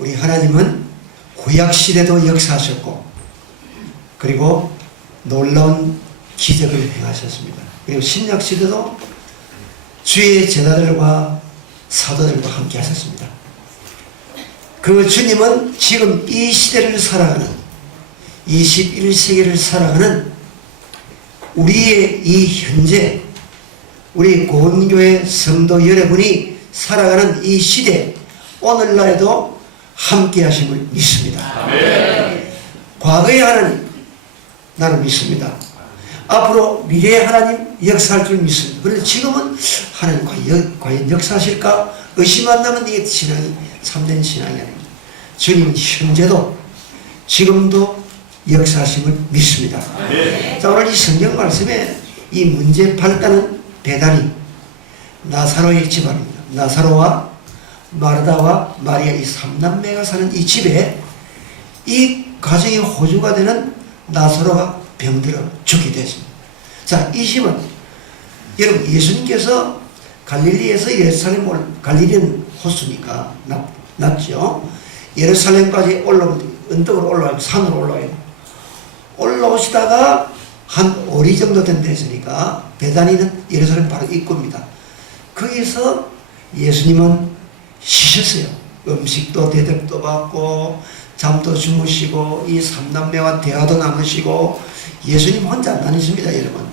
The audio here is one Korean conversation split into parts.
우리 하나님은 구약시대도 역사하셨고 그리고 놀라운 기적을 행하셨습니다. 그리고 신약시대도 주의 제자들과 사도들과 함께 하셨습니다. 그 주님은 지금 이 시대를 살아가는 21세기를 살아가는 우리의 이 현재 우리 고은교회 성도 여러분이 살아가는 이 시대 오늘날에도 함께 하심을 믿습니다. 아멘. 과거의 하나님 나는 믿습니다. 앞으로 미래의 하나님 역사할 줄 믿습니다. 그런데 지금은 하나님 과연 역사하실까 의심한다면 이게 신앙이 참된 신앙이 아닙니다. 주님은 현재도 지금도 역사하심을 믿습니다. 네. 자, 오늘 이 성경 말씀에 이 문제 발단은 베다니 나사로의 집안입니다. 나사로와 마르다와 마리아 이 삼남매가 사는 이 집에 이 가정의 호주가 되는 나사로가 병들어 죽게 됐습니다. 자, 이 집은 여러분 예수님께서 갈릴리에서 예루살렘 갈릴리는 호수니까 낮죠. 예루살렘까지 언덕으로 올라와요. 산으로 올라와요. 올라오시다가 한 오리 정도 된 데서니까 베다니는 예루살렘 바로 입구입니다. 거기서 예수님은 쉬셨어요. 음식도 대접도 받고 잠도 주무시고 이 삼남매와 대화도 나누시고 예수님 혼자 안 다니십니다. 여러분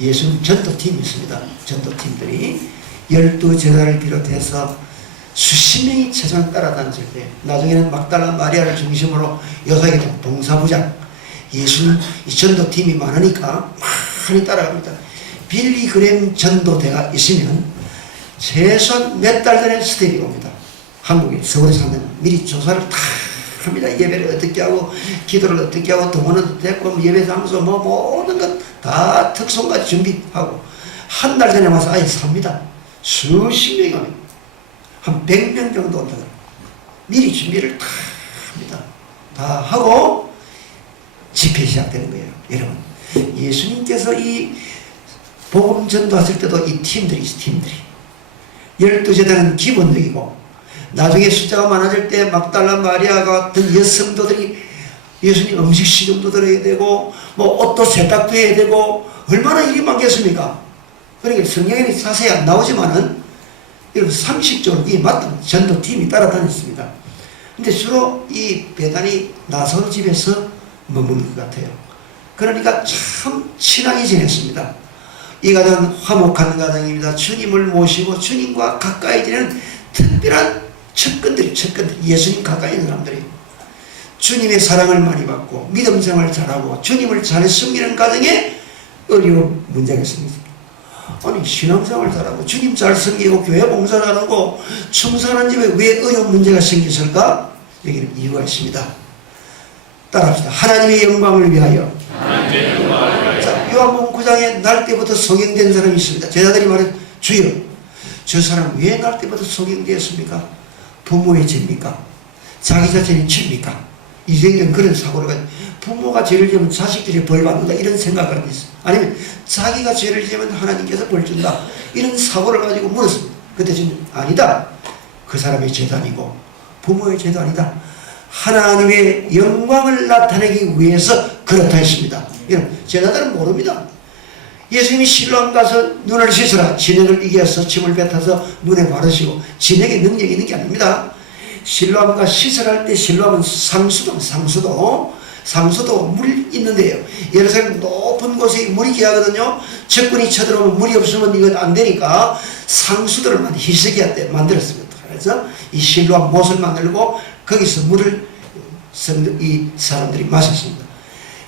예수님 전도팀이 있습니다. 전도팀들이 12제자를 비롯해서 수십 명이 최소한 따라다녔을 때 나중에는 막달라 마리아를 중심으로 여사에게 동사부장 예수님 이 전도팀이 많으니까 많이 따라갑니다. 빌리 그램 전도대가 있으면 최소한 몇 달 전에 스텝이 옵니다. 한국에 서울에 사는 미리 조사를 다 합니다. 예배를 어떻게 하고 기도를 어떻게 하고 동원은 어떻게 하고 예배 장소 모든 것 다 특송까지 준비하고 한 달 전에 와서 아예 삽니다. 수십 명이 옵니다. 한 100명 정도 온다. 미리 준비를 다 합니다. 다 하고 집회 시작되는 거예요. 여러분 예수님께서 이 복음 전도하실 때도 이 팀들이 12제자는 기본적이고 나중에 숫자가 많아질 때 막달라 마리아가 같은 여성도들이 예수님 음식 시중도 들어야 되고 뭐 옷도 세탁도 해야 되고 얼마나 일이 많겠습니까? 그러니까 성경에는 자세히 안 나오지만은 여러분 상식적으로 이 맞던 전도팀이 따라다녔습니다. 근데 주로 이 베다니 나사로 집에서 머무는 것 같아요. 그러니까 참 친하게 지냈습니다. 이 가정은 화목한 가정입니다. 주님을 모시고 주님과 가까이 지내는 특별한 척근들이 예수님 가까이 있는 사람들이 주님의 사랑을 많이 받고 믿음 생활 잘하고 주님을 잘 섬기는 가정에 어려운 문제가 있습니다. 아니 신앙생활 잘하고 주님 잘 섬기고 교회 봉사 잘하고 충성하는 집에 왜 어려운 문제가 생겼을까? 여기는 이유가 있습니다. 따라합시다. 하나님의 영광을 위하여. 자, 요한복음 9장에 날 때부터 소경된 사람이 있습니다. 제자들이 말해 주여 저 사람 왜 날 때부터 소경되었습니까? 부모의 죄입니까? 자기 자신의 죄입니까? 이생전 그런 사고를 가지고 부모가 죄를 지으면 자식들이 벌 받는다 이런 생각을 하고 있어요. 아니면 자기가 죄를 지으면 하나님께서 벌 준다 이런 사고를 가지고 물었습니다. 그때 지금 아니다. 그 사람의 죄도 아니고 부모의 죄도 아니다. 하나님의 영광을 나타내기 위해서 그렇다 했습니다. 여러분 제자들은 모릅니다. 예수님이 실로암 가서 눈을 씻으라 진액을 이겨서 침을 뱉어서 눈에 바르시고 진액에 능력이 있는 게 아닙니다. 실로암과 시설할 때 실로암은 상수도 물 있는데요. 예루살렘 높은 곳에 물이 귀하거든요. 적군이 쳐들어오면 물이 없으면 이거 안 되니까 상수도를 희석해야 돼 만들었습니다. 그래서 이 실로암 못을 만들고 거기서 물을 이 사람들이 마셨습니다.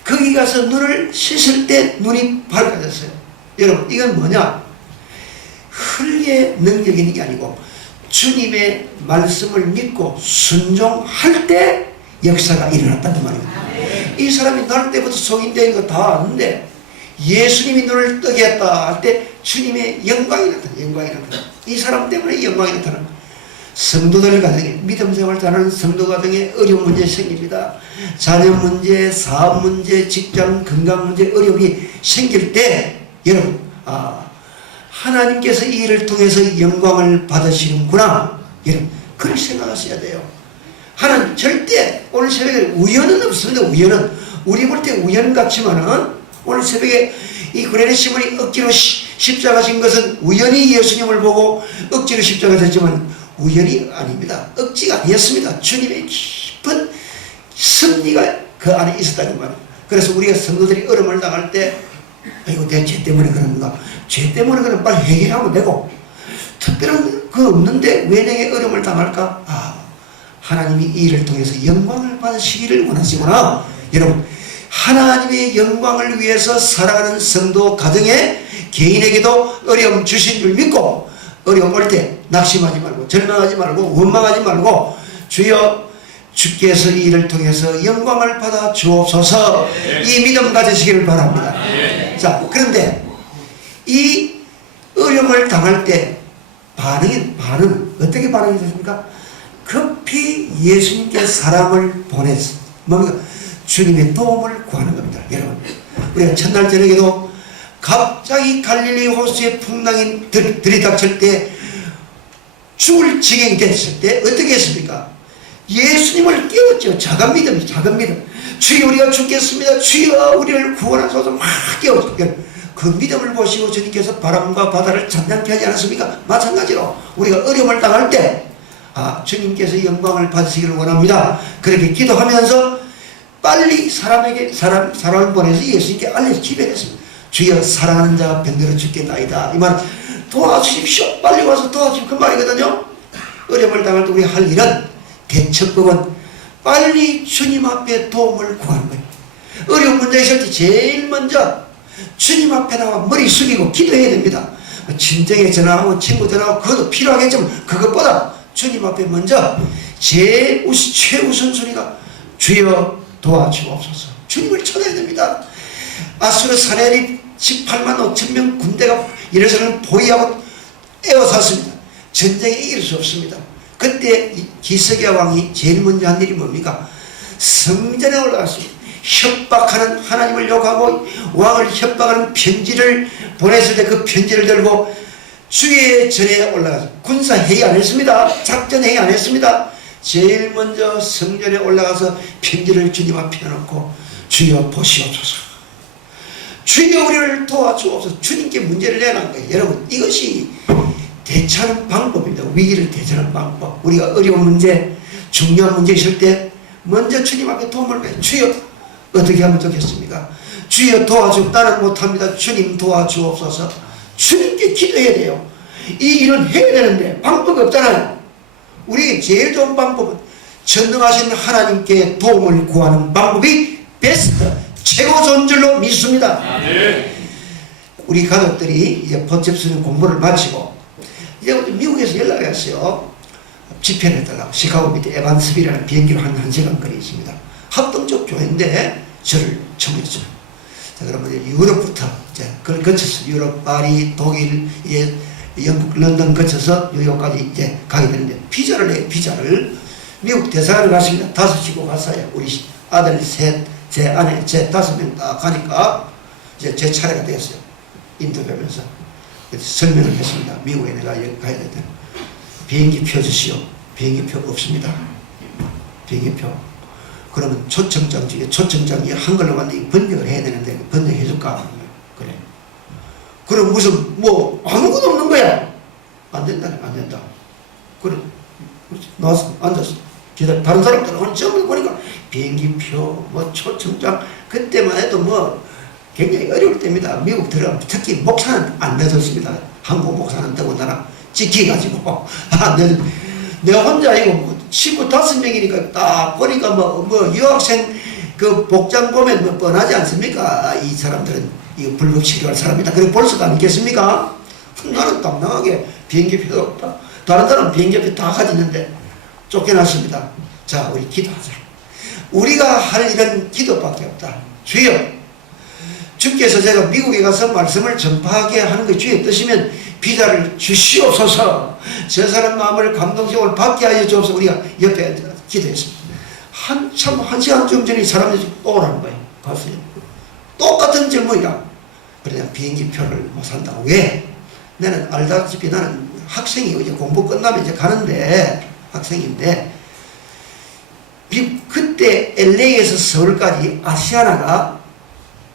거기 가서 눈을 씻을 때 눈이 밝아졌어요. 여러분 이건 뭐냐? 흙의 능력이 있는 게 아니고 주님의 말씀을 믿고 순종할 때 역사가 일어났다는 말입니다. 이 사람이 날 때부터 속인되는 거 다 아는데 예수님이 눈을 뜨게 했다 할 때 주님의 영광이 나타나. 이 사람 때문에 영광이 나타나. 성도들 가정에 믿음 생활 잘하는 성도 가정에 어려운 문제 생깁니다. 자녀 문제, 사업 문제, 직장 건강 문제 어려움이 생길 때 여러분 하나님께서 이 일을 통해서 영광을 받으시는구나. 여러분 그걸 생각하셔야 돼요. 하나님 절대 오늘 새벽에 우연은 없습니다. 우연은 우리 볼 때 우연 같지만은 오늘 새벽에 이 구레네 시몬이 억지로 십자가 진 것은 우연히 예수님을 보고 억지로 십자가 졌지만 우연이 아닙니다. 억지가 아니었습니다. 주님의 깊은 섭리가 그 안에 있었다는 말이에요. 그래서 우리가 성도들이 어려움을 당할 때 아이고 내 죄 때문에 그런가, 죄 때문에 그런 빨리 회개하면 되고 특별한 그 없는데 왜 내게 어려움을 당할까? 하나님이 이 일을 통해서 영광을 받으시기를 원하시구나. 여러분, 하나님의 영광을 위해서 살아가는 성도 가정에 개인에게도 어려움 주신 줄 믿고 어려움 올 때 낙심하지 말고 절망하지 말고 원망하지 말고 주여 주께서 이 일을 통해서 영광을 받아 주옵소서. 이 믿음 가지시기를 바랍니다. 자, 그런데 이 어려움을 당할 때 반응 어떻게 반응이 됐습니까? 급히 예수님께 사람을 보내서 뭡니까? 주님의 도움을 구하는 겁니다. 여러분, 우리가 첫날 저녁에도 갑자기 갈릴리 호수의 풍랑이 들이닥칠 때 죽을 지경이 됐을 때 어떻게 했습니까? 예수님을 깨웠죠. 작은 믿음. 주여 우리가 죽겠습니다. 주여 우리를 구원하소서 막 깨웠죠. 그 믿음을 보시고 주님께서 바람과 바다를 잠잠케 하지 않았습니까? 마찬가지로 우리가 어려움을 당할 때 주님께서 영광을 받으시기를 원합니다. 그렇게 기도하면서 빨리 사람을 보내서 예수님께 알려서 기도했습니다. 주여 사랑하는 자가 병들어 죽겠나이다. 이 말 도와주십시오. 빨리 와서 도와주십시오. 그 말이거든요. 어려움을 당할 때 우리 할 일은 대처법은 빨리 주님 앞에 도움을 구하는 거예요. 어려운 문제 있을 때 제일 먼저 주님 앞에 나와 머리 숙이고 기도해야 됩니다. 친정에 전화하고 친구 전화하고 그것도 필요하겠지만 그것보다 주님 앞에 먼저 최우선순위가 주여 도와주옵소서. 주님을 찾아야 됩니다. 아수르 사내리 18만 5천 명 군대가 이래서는 포위하고 에워쌌습니다. 전쟁에 이길 수 없습니다. 그때 기스기야 왕이 제일 먼저 한 일이 뭡니까? 성전에 올라갔습니다. 협박하는, 하나님을 욕하고 왕을 협박하는 편지를 보냈을 때 그 편지를 들고 주의 전에 올라가서 군사회의 안 했습니다. 작전회의 안 했습니다. 제일 먼저 성전에 올라가서 편지를 주님 앞에 펴놓고 주여 보시옵소서. 주여 우리를 도와주옵소서. 주님께 문제를 내놓은 거예요. 여러분, 이것이 대처하는 방법입니다. 위기를 대처하는 방법. 우리가 어려운 문제, 중요한 문제 있을 때 먼저 주님 앞에 도움을 구해요. 주여 어떻게 하면 좋겠습니까? 주여 도와주옵소서. 나는 못합니다. 주님 도와주옵소서. 주님께 기도해야 돼요. 이 일은 해야 되는데 방법이 없잖아요. 우리에게 제일 좋은 방법은 전능하신 하나님께 도움을 구하는 방법이 베스트, 최고 좋은 줄로 믿습니다. 우리 가족들이 이제 본접수련 공부를 마치고 이제 미국에서 연락이 왔어요. 집회를 해달라고. 시카고 밑에 에반스빌이라는 비행기로 한 1시간 거리에 있습니다. 합동적 교회인데 저를 청했어요. 자, 그러면 이제 유럽부터 이제 그걸 거쳐서 유럽, 파리, 독일, 이제 영국, 런던 거쳐서 뉴욕까지 이제 가게 되는데 비자를 내요. 비자를 미국 대사관을 갔습니다. 5시고 갔어요. 우리 아들 셋, 제 아내 제 5명 다 가니까 이제 제 차례가 되었어요. 인터뷰하면서 설명을 했습니다. 미국에 내가 가야 되는데 비행기 표 주시오. 비행기 표 없습니다. 비행기 표. 그러면 초청장이 한글로 만들기 번역을 해야 되는데 번역해 줄까? 그래. 그럼 무슨 뭐 아무것도 없는 거야. 안 된다. 그래. 나와서 앉았어. 기다려. 다른 사람들은 오늘 전부 보니까 비행기표, 뭐 초청장, 그때만 해도 뭐 굉장히 어려울 때입니다. 미국 들어가면 특히 목사는 안 내줬습니다. 한국 목사는 더군다나 지키가지고 안 내줬. 내가 혼자 이거 뭐 15명이니까 딱 보니까 뭐 유학생 그 복장 보면 뭐 뻔하지 않습니까? 이 사람들은 이거 불법 치료할 사람이다. 그래 볼 수도 않겠습니까? 나는 당당하게 비행기표도 없다. 다른 사람은 비행기표 다 가지는데 쫓겨났습니다. 자, 우리 기도하자. 우리가 할 일은 기도밖에 없다. 주여, 주께서 제가 미국에 가서 말씀을 전파하게 하는 게 주의 뜻이면 비자를 주시옵소서. 저 사람 마음을 감동적으로 받게 하여 주옵소서. 우리가 옆에 기도했습니다. 한참 1시간쯤 전에 사람들이 또 오라는 거예요. 갔어요. 똑같은 질문이야. 그래, 비행기 표를 못 산다고. 왜? 나는 알다시피 나는 학생이고 이제 공부 끝나면 이제 가는데 학생인데 그때 LA에서 서울까지 아시아나가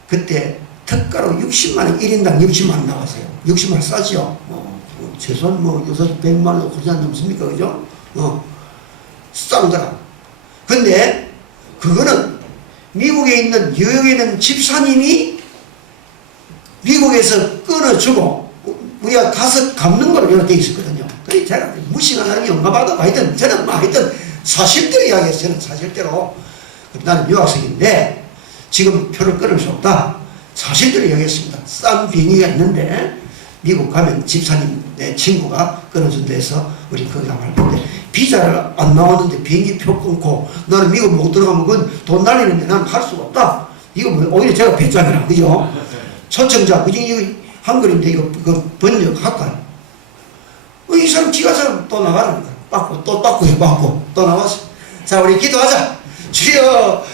그때 특가로 60만원, 1인당 60만원 나왔어요. 60만원 싸죠? 최소한 요새 100만원 그러지 않습니까? 그죠? 싼 거라. 근데 그거는 미국에 있는, 뉴욕에 있는 집사님이 미국에서 끊어주고 우리가 가서 갚는 걸로 이렇게 돼 있었거든요. 그래 제가 무시한 사람이 영감하다 하여튼 저는 하여튼 사실대로 이야기했어요. 저는 사실대로. 나는 유학생인데 지금 표를 끊을 수 없다. 사실대로 이야기했습니다. 싼 비행기가 있는데 미국 가면 집사님 내 친구가 끊어준 데서 우리 거기 가면 할 건데 비자를 안 나왔는데 비행기 표 끊고 너는 미국 못 들어가면 그건 돈 날리는데 나는 할 수가 없다. 이거 오히려 제가 배짱이라 그죠? 초청자 그중 이거 한글인데 이거 번역할까요? 이 사람 지가 사람 또 나가랍니다. 받고 또 받고 해받고 또 나왔어. 자 우리 기도하자. 주여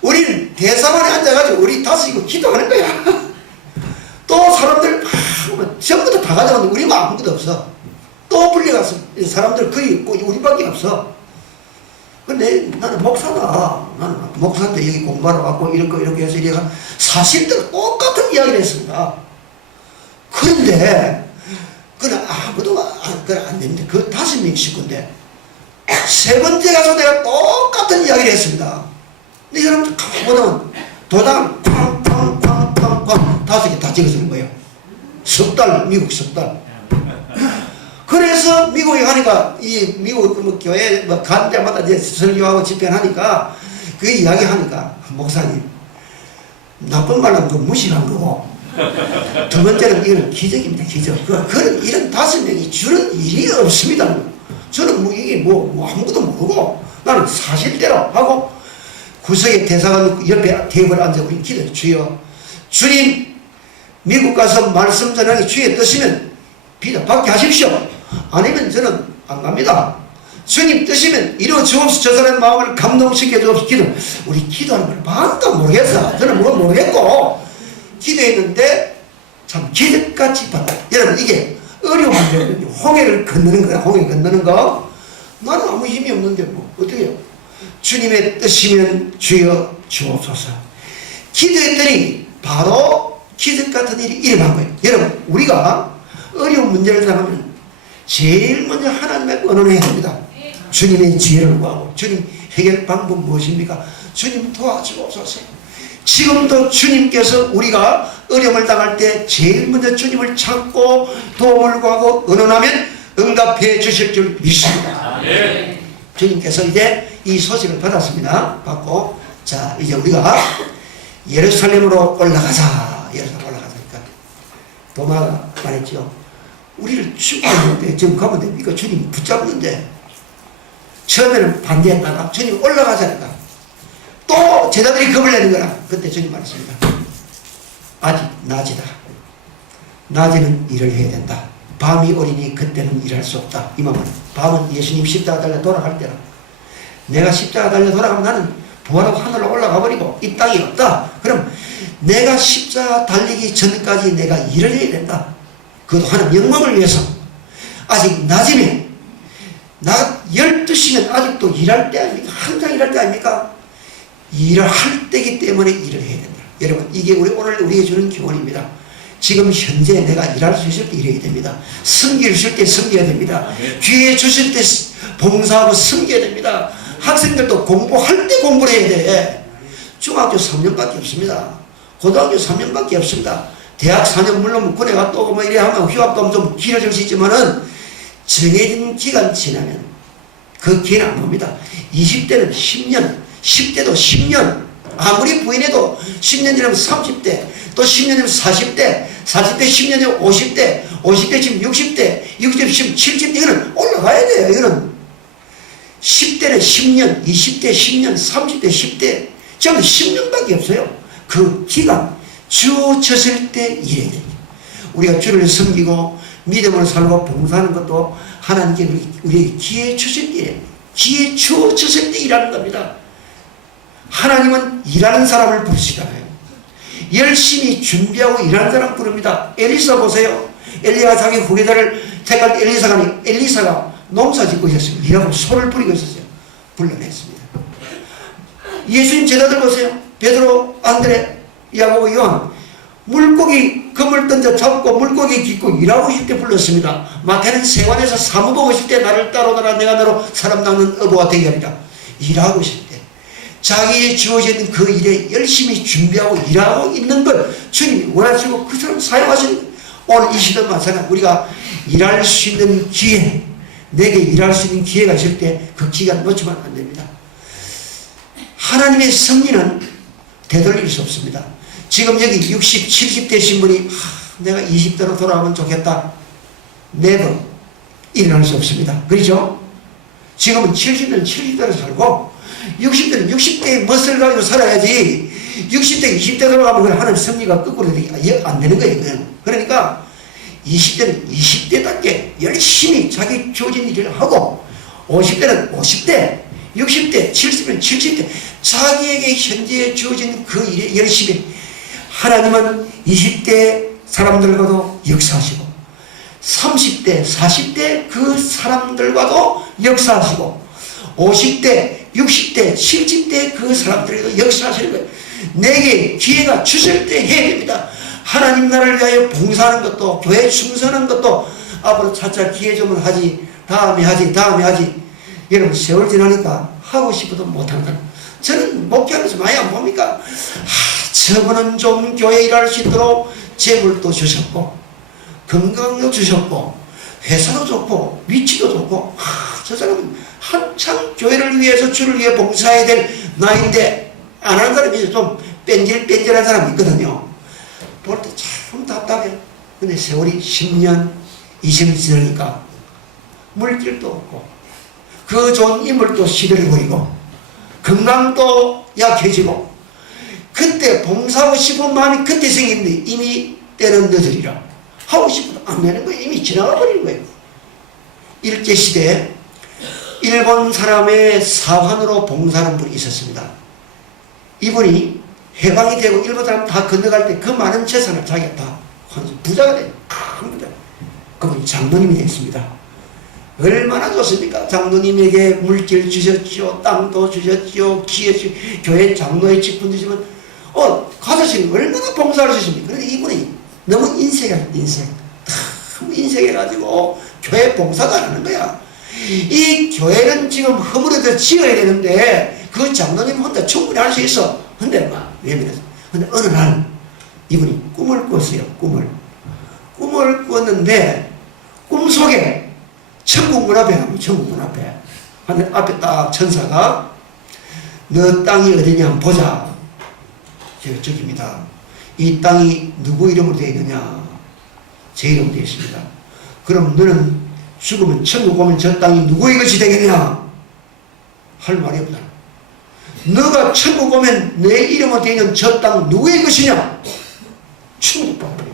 우리는 대사관에 앉아가지고 우리 다섯 이거 기도하는 거야. 또 사람들 전부 다 가져갔는데 우리만 아무것도 없어. 또 불려갔어. 사람들 거의 우리밖에 없어. 근데 나는 목사다. 나는 목사인데 여기 공부하러 왔고 이렇게 해서 이렇게 사실대로 똑같은 이야기를 했습니다. 그런데 그건 아무도 안 됩니다. 그 5명 식구인데 세 번째 가서 내가 똑같은 이야기를 했습니다. 근데 여러분 가만히 보면 도장을 쾅쾅쾅쾅쾅 5개 다 찍어주는 거예요. 미국 석 달. 그래서 미국에 가니까 이 미국 교회 간 데마다 이제 설교하고 집회하니까 그 이야기 하니까 목사님 나쁜 말은 그 무시한 거고 두 번째는 이건 기적입니다. 기적. 그런 이런 5명이 주는 일이 없습니다. 저는 이게 아무것도 모르고 나는 사실대로 하고 구석에 대사관 옆에 테이블에 앉아 우리 기도 주여 주님 미국 가서 말씀 전하기 주의 뜻이면 비자 받게 하십시오. 아니면 저는 안 갑니다. 주님 뜻이면 이루어 주옵소서. 저 사람의 마음을 감동시켜 주옵소서. 기도. 우리 기도하는 걸 반도 모르겠어. 저는 모르겠고 기도했는데 참 기적같이 받아. 여러분 이게 어려운데 홍해를 건너는 거야. 홍해 건너는 거. 나는 아무 힘이 없는데 어떻게 해요? 주님의 뜻이면 주여 주옵소서. 기도했더니 바로 기적같은 일이 일어난 거예요. 여러분 우리가 어려운 문제를 당하면 제일 먼저 하나님의 언언해야 합니다. 주님의 지혜를 구하고 주님 해결 방법 무엇입니까? 주님 도와주옵소서. 지금도 주님께서 우리가 어려움을 당할 때 제일 먼저 주님을 찾고 도움을 구하고 언언하면 응답해 주실 줄 믿습니다. 주님께서 이제 이 소식을 받았습니다. 받고 자 이제 우리가 예루살렘으로 올라가자. 예루살렘 올라가자니까 도마가 말했죠. 우리를 죽이는데 지금 가면 됩니까? 주님 붙잡는데 처음에는 반대했다가 주님 올라가자니까 또 제자들이 겁을 내는 거라. 그때 주님 말했습니다. 아직 낮이다. 낮에는 일을 해야 된다. 밤이 오리니 그때는 일할 수 없다. 이 말은 밤은 예수님 십자가 달려 돌아갈 때라. 내가 십자가 달려 돌아가면 나는 부활하고 하늘로 올라가 버리고 이 땅이 없다. 그럼 내가 십자가 달리기 전까지 내가 일을 해야 된다. 그것도 하나님 영광을 위해서. 아직 낮이면 낮 12시면 아직도 일할 때 아닙니까? 항상 일할 때 아닙니까? 일을 할 때이기 때문에 일을 해야 된다. 여러분 이게 오늘 우리에게 주는 기원입니다. 지금 현재 내가 일할 수 있을 때 일해야 됩니다. 섬길 때 섬겨야 됩니다. 기회 주실 때 봉사하고 섬겨야 됩니다. 학생들도 공부할 때 공부를 해야 돼. 중학교 3년밖에 없습니다. 고등학교 3년밖에 없습니다. 대학 4년 물론 군에 갔다 오고 이래 하면 휴학도 좀 길어질 수 있지만은 정해진 기간 지나면 그 기회는 안 옵니다. 20대는 10년, 10대도 10년, 아무리 부인해도 10년 지나면 30대, 또 10년 지나면 40대, 40대 10년 지나면 50대, 50대 지금 60대, 60대 지금 70대, 이거는 올라가야 돼요. 이거는 10대는 10년, 20대 10년, 30대 10대, 전부 10년밖에 없어요. 그 기간 주어졌을 때 일해야 됩니다. 우리가 주를 섬기고 믿음으로 살고 봉사하는 것도 하나님께 우리에게 기회 주실 때, 기회 주어졌을 때 일하는 겁니다. 하나님은 일하는 사람을 부르시잖아요. 열심히 준비하고 일하는 사람 부릅니다. 엘리사 보세요. 엘리야가 자기 후계자를 택할 엘리사가 농사 짓고 있었습니다. 일하고 소를 뿌리고 있었어요. 불러냈습니다. 예수님 제자들 보세요. 베드로, 안드레, 야고보, 요한. 물고기 그물 던져 잡고 물고기 깃고 일하고 있을 때 불렀습니다. 마태는 세관에서 사무 보고 있을 때 나를 따르더라 내가 너로 사람 낚는 어부가 되게 하리라. 일하고 있을 때 자기의 주어진 그 일에 열심히 준비하고 일하고 있는 걸 주님이 원하시고 그 사람 사용하시는 오늘 이 시대 마찬가지 우리가 일할 수 있는 기회, 내게 일할 수 있는 기회가 있을 때 그 기간 놓치면 안 됩니다. 하나님의 섭리는 되돌릴 수 없습니다. 지금 여기 60, 70 되신 분이 내가 20대로 돌아오면 좋겠다. never 일어날 수 없습니다. 그렇죠? 지금은 70대는 70대로 살고 60대는 60대의 멋을 가지고 살아야지 60대, 20대 돌아가면 하나님 섭리가 거꾸로 안 되는 거예요. 그러니까 20대는 20대답게 열심히 자기 주어진 일을 하고 50대는 50대, 60대, 70대는 70대 자기에게 현재 주어진 그 일에 열심히 하나님은 20대 사람들과도 역사하시고 30대, 40대 그 사람들과도 역사하시고 50대, 60대, 70대 그 사람들과도 역사하시는 거예요. 내게 기회가 주실 때 해야 됩니다. 하나님 나라를 위하여 봉사하는 것도 교회 충성하는 것도 앞으로 차차 기회 주면 하지 다음에 하지 여러분 세월 지나니까 하고 싶어도 못한다. 저는 목회하면서 많이 안 봅니까? 저분은 좀 교회 일할 수 있도록 재물도 주셨고 건강도 주셨고 회사도 좋고 위치도 좋고 저 사람은 한참 교회를 위해서 주를 위해 봉사해야 될 나이인데 안 하는 사람이 이제 좀 뺀질뺀질한 사람이 있거든요. 볼 때 참 답답해. 근데 세월이 10년, 20년 지나니까 물질도 없고 그 좋은 인물도 시들해 보이고 건강도 약해지고 그때 봉사하고 싶은 마음이 그때 생겼는데 이미 때는 늦으리라. 하고 싶어도 안 되는 거예요. 이미 지나가 버리는 거예요. 일제시대에 일본 사람의 사환으로 봉사하는 분이 있었습니다. 이분이 해방이 되고 일본 사람 다 건너갈 때 그 많은 재산을 자기가 다 부자가 돼요. 큰 부자. 그분이 장로님이 됐습니다. 얼마나 좋습니까? 장로님에게 물질 주셨지요. 땅도 주셨지요. 기회 주셨지요. 교회 장로의 직분 주시면 가져시는 얼마나 봉사를 주십니까? 그런데 이분이 너무 인색해가지고 교회 봉사가 안 하는 거야. 이 교회는 지금 허물어서 지어야 되는데 그 장로님 혼자 충분히 할 수 있어. 근데 근데 어느 날 이분이 꿈을 꿨어요. 꿈을 꿨는데 꿈속에 천국문 앞에 가면 천국문 앞에 하늘 앞에 딱 천사가 너 땅이 어디냐 한번 보자. 제가 저기입니다. 이 땅이 누구 이름으로 되어 있느냐? 제 이름으로 되어 있습니다. 그럼 너는 죽으면 천국 오면 저 땅이 누구의 것이 되겠냐? 할 말이 없다. 너가 천국 오면 내 이름으로 되어 있는 저 땅 누구의 것이냐? 천국 가버려.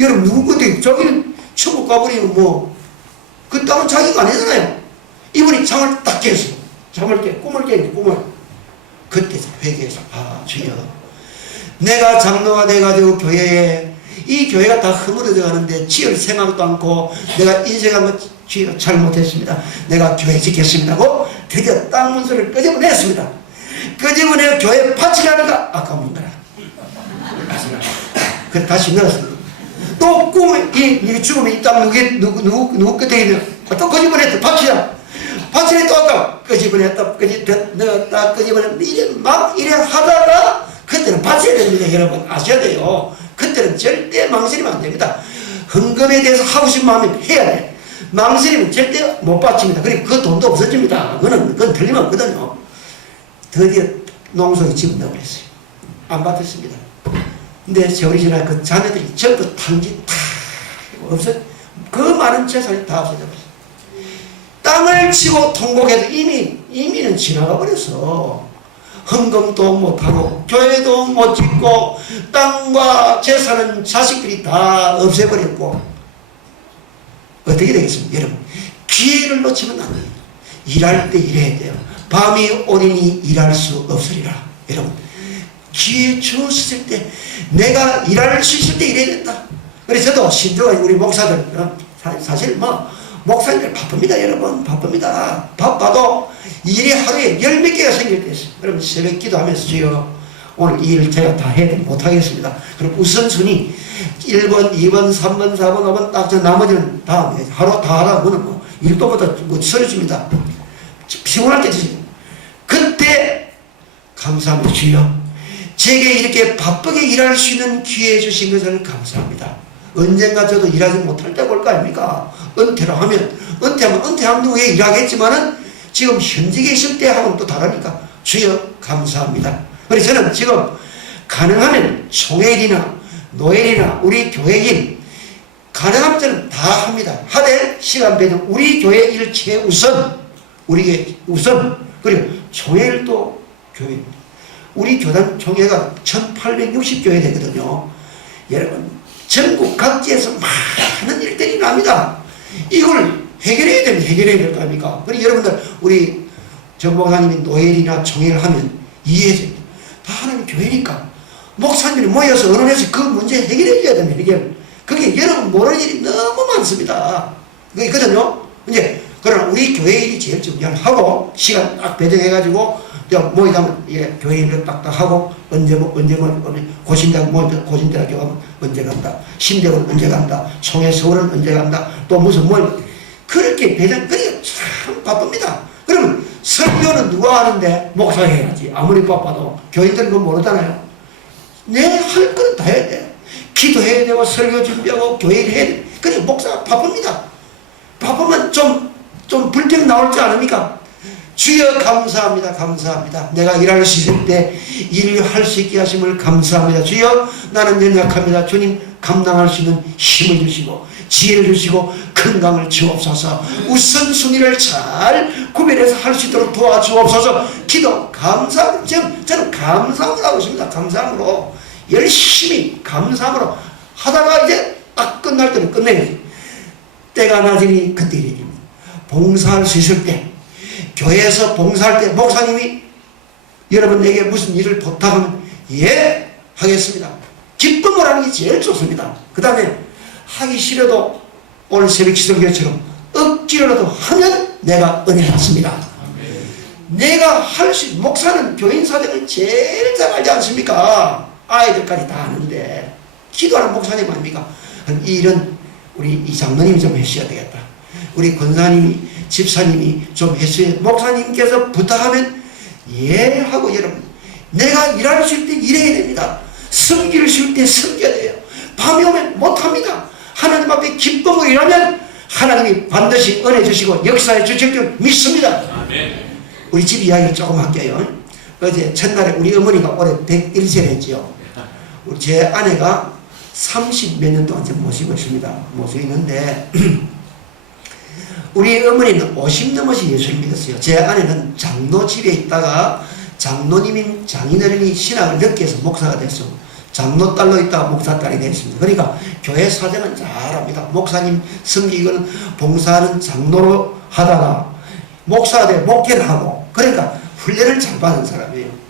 여러분 누구 건데 자기는 천국 가버리면 그 땅은 자기가 아니잖아요. 이분이 잠을 딱 깼어. 꿈을 깼는데 꿈을 그때 회개해서 주여 내가 장로가 돼가지고 교회에 이 교회가 다 허물어져 가는데 지을 생각도 않고 내가 인생한 것 잘못했습니다. 내가 교회 짓겠습니다 하고 드디어 땅 문서를 끄집어냈습니다. 끄집어내 교회 바치라니까 아까운 거라. 그래 다시 넣었습니다. 또 꿈에 이 죽으면 이 땅 누구 끝에 있는 또 끄집어냈다. 바치라. 바치라 또 아까 끄집어냈다. 넣었다. 끄집어냈다. 이래 하다가 그때는 바쳐야 됩니다. 여러분 아셔야 돼요. 그때는 절대 망설이면 안 됩니다. 헌금에 대해서 하고 싶은 마음이 해야 돼. 망설이면 절대 못 바칩니다. 그리고 그 돈도 없어집니다. 그건 틀림없거든요. 드디어 농소에 집을 넣어버렸어요. 안 받았습니다. 근데 세월이 지나 그 자녀들이 전부 탕지 다 없어. 그 많은 재산이 다 없어져버렸어요. 땅을 치고 통곡해도 이미는 지나가 버렸어. 헌금도 못하고 교회도 못 짓고 땅과 재산은 자식들이 다 없애버렸고 어떻게 되겠습니까? 여러분 기회를 놓치면 안 돼요. 일할 때 일해야 돼요. 밤이 오리니 일할 수 없으리라. 여러분 기회 주었을 때 내가 일할 수 있을 때 일해야 된다. 그래서 저도 신조가 우리 목사들 사실 목사님들 바쁩니다, 여러분. 바쁩니다. 바빠도 일이 하루에 10몇 개가 생길 때 있어요. 그러면 새벽 기도하면서 주여 오늘 이 일 제가 다 해야 못하겠습니다. 그럼 우선순위 1번, 2번, 3번, 4번, 5번 딱 저 나머지는 다음에 하루 다 하다 보면 뭐 일도보다 뭐 쓰러집니다. 피곤할 때 드세요. 그때 감사합니다. 주여 제게 이렇게 바쁘게 일할 수 있는 기회 주신 것을 감사합니다. 언젠가 저도 일하지 못할 때가 올 거 아닙니까? 은퇴를 하면 은퇴하면 후에 일하겠지만은 지금 현직에 있을 때하고는 또 다르니까 주여 감사합니다. 그래서 저는 지금 가능하면 총회일이나 노엘이나 우리 교회 일 가능하면 저는 다 합니다. 하되 시간 배정 우리 교회 일 최우선 우리 우선 그리고 총회일도 교회 우리 교단 총회가 1860교회 되거든요. 여러분 전국 각지에서 많은 일들이 납니다. 이걸 해결해야 되면 해결해야 될 거 아닙니까? 그리고 여러분들 우리 정 목사님이 노엘이나 총회를 하면 이해해줘요. 다 하나님 교회니까 목사님이 모여서 언론에서 그 문제 해결해 줘야 됩니다. 해결. 그게 여러분 모르는 일이 너무 많습니다. 그게 있거든요. 이제 그러나 우리 교회 일이 제일 중요하고 시간 딱 배정해가지고 모이다면 예, 교회 일을 딱딱 하고 언제 고신대학교 가면 언제 간다. 신대원 언제 간다. 총회 서울은 언제 간다. 또 무슨 그렇게 배정 그게 참 바쁩니다. 그러면 설교는 누가 하는데 목사가 해야지. 아무리 바빠도 교인들은 그거 모르잖아요. 내 할 거는 다 해야 돼. 기도해야 되고 설교 준비하고 교회 일 해야 돼. 그래 목사가 바쁩니다. 바쁘면 좀 불평 나올 줄 아닙니까? 주여 감사합니다. 감사합니다. 내가 일할 수 있을 때 일을 할 수 있게 하심을 감사합니다. 주여 나는 연약합니다. 주님 감당할 수 있는 힘을 주시고 지혜를 주시고 건강을 주옵소서. 우선순위를 잘 구별해서 할 수 있도록 도와주옵소서. 기도 감사함으로 저는 감사함으로 하고 있습니다. 감사함으로 열심히 감사함으로 하다가 이제 딱 끝날 때는 끝내야지. 때가 낮으니 그때 일입니다. 봉사할 수 있을 때 교회에서 봉사할 때 목사님이 여러분에게 무슨 일을 부탁하면 예 하겠습니다. 기쁨을 하는 게 제일 좋습니다. 그 다음에 하기 싫어도 오늘 새벽 기도교처럼 억지로라도 하면 내가 은혜 받습니다. 내가 할 수 있는 목사는 교인 사정을 제일 잘 알지 않습니까? 아이들까지 다 아는데 기도하는 목사님 아닙니까? 이 일은 우리 이 장로님이 좀 해주셔야 되겠다. 우리 권사님이 집사님이 좀 해주셔야 목사님께서 부탁하면 예 하고 여러분 내가 일할 수 있을 때 일해야 됩니다. 섬기를 쉴 때 섬겨야 돼요. 밤이 오면 못합니다. 하나님 앞에 기쁨으로 일하면 하나님이 반드시 은혜 주시고 역사해 주실 줄 믿습니다. 아멘. 우리 집 이야기를 조금 할게요. 어제 첫날에 우리 어머니가 올해 101세를 했지요. 제 아내가 30몇 년 동안 지금 모시고 있습니다. 모시고 있는데 우리 어머니는 50 넘어서 예수를 믿었어요. 제 아내는 장로 집에 있다가 장로님인 장인어른이 신학을 늦게 해서 목사가 됐어요. 장로 딸로 있다가 목사 딸이 됐습니다. 그러니까 교회 사정은 잘합니다. 목사님 섬기고는 봉사하는 장로로 하다가 목사가 돼 목회를 하고 그러니까 훈련을 잘 받은 사람이에요.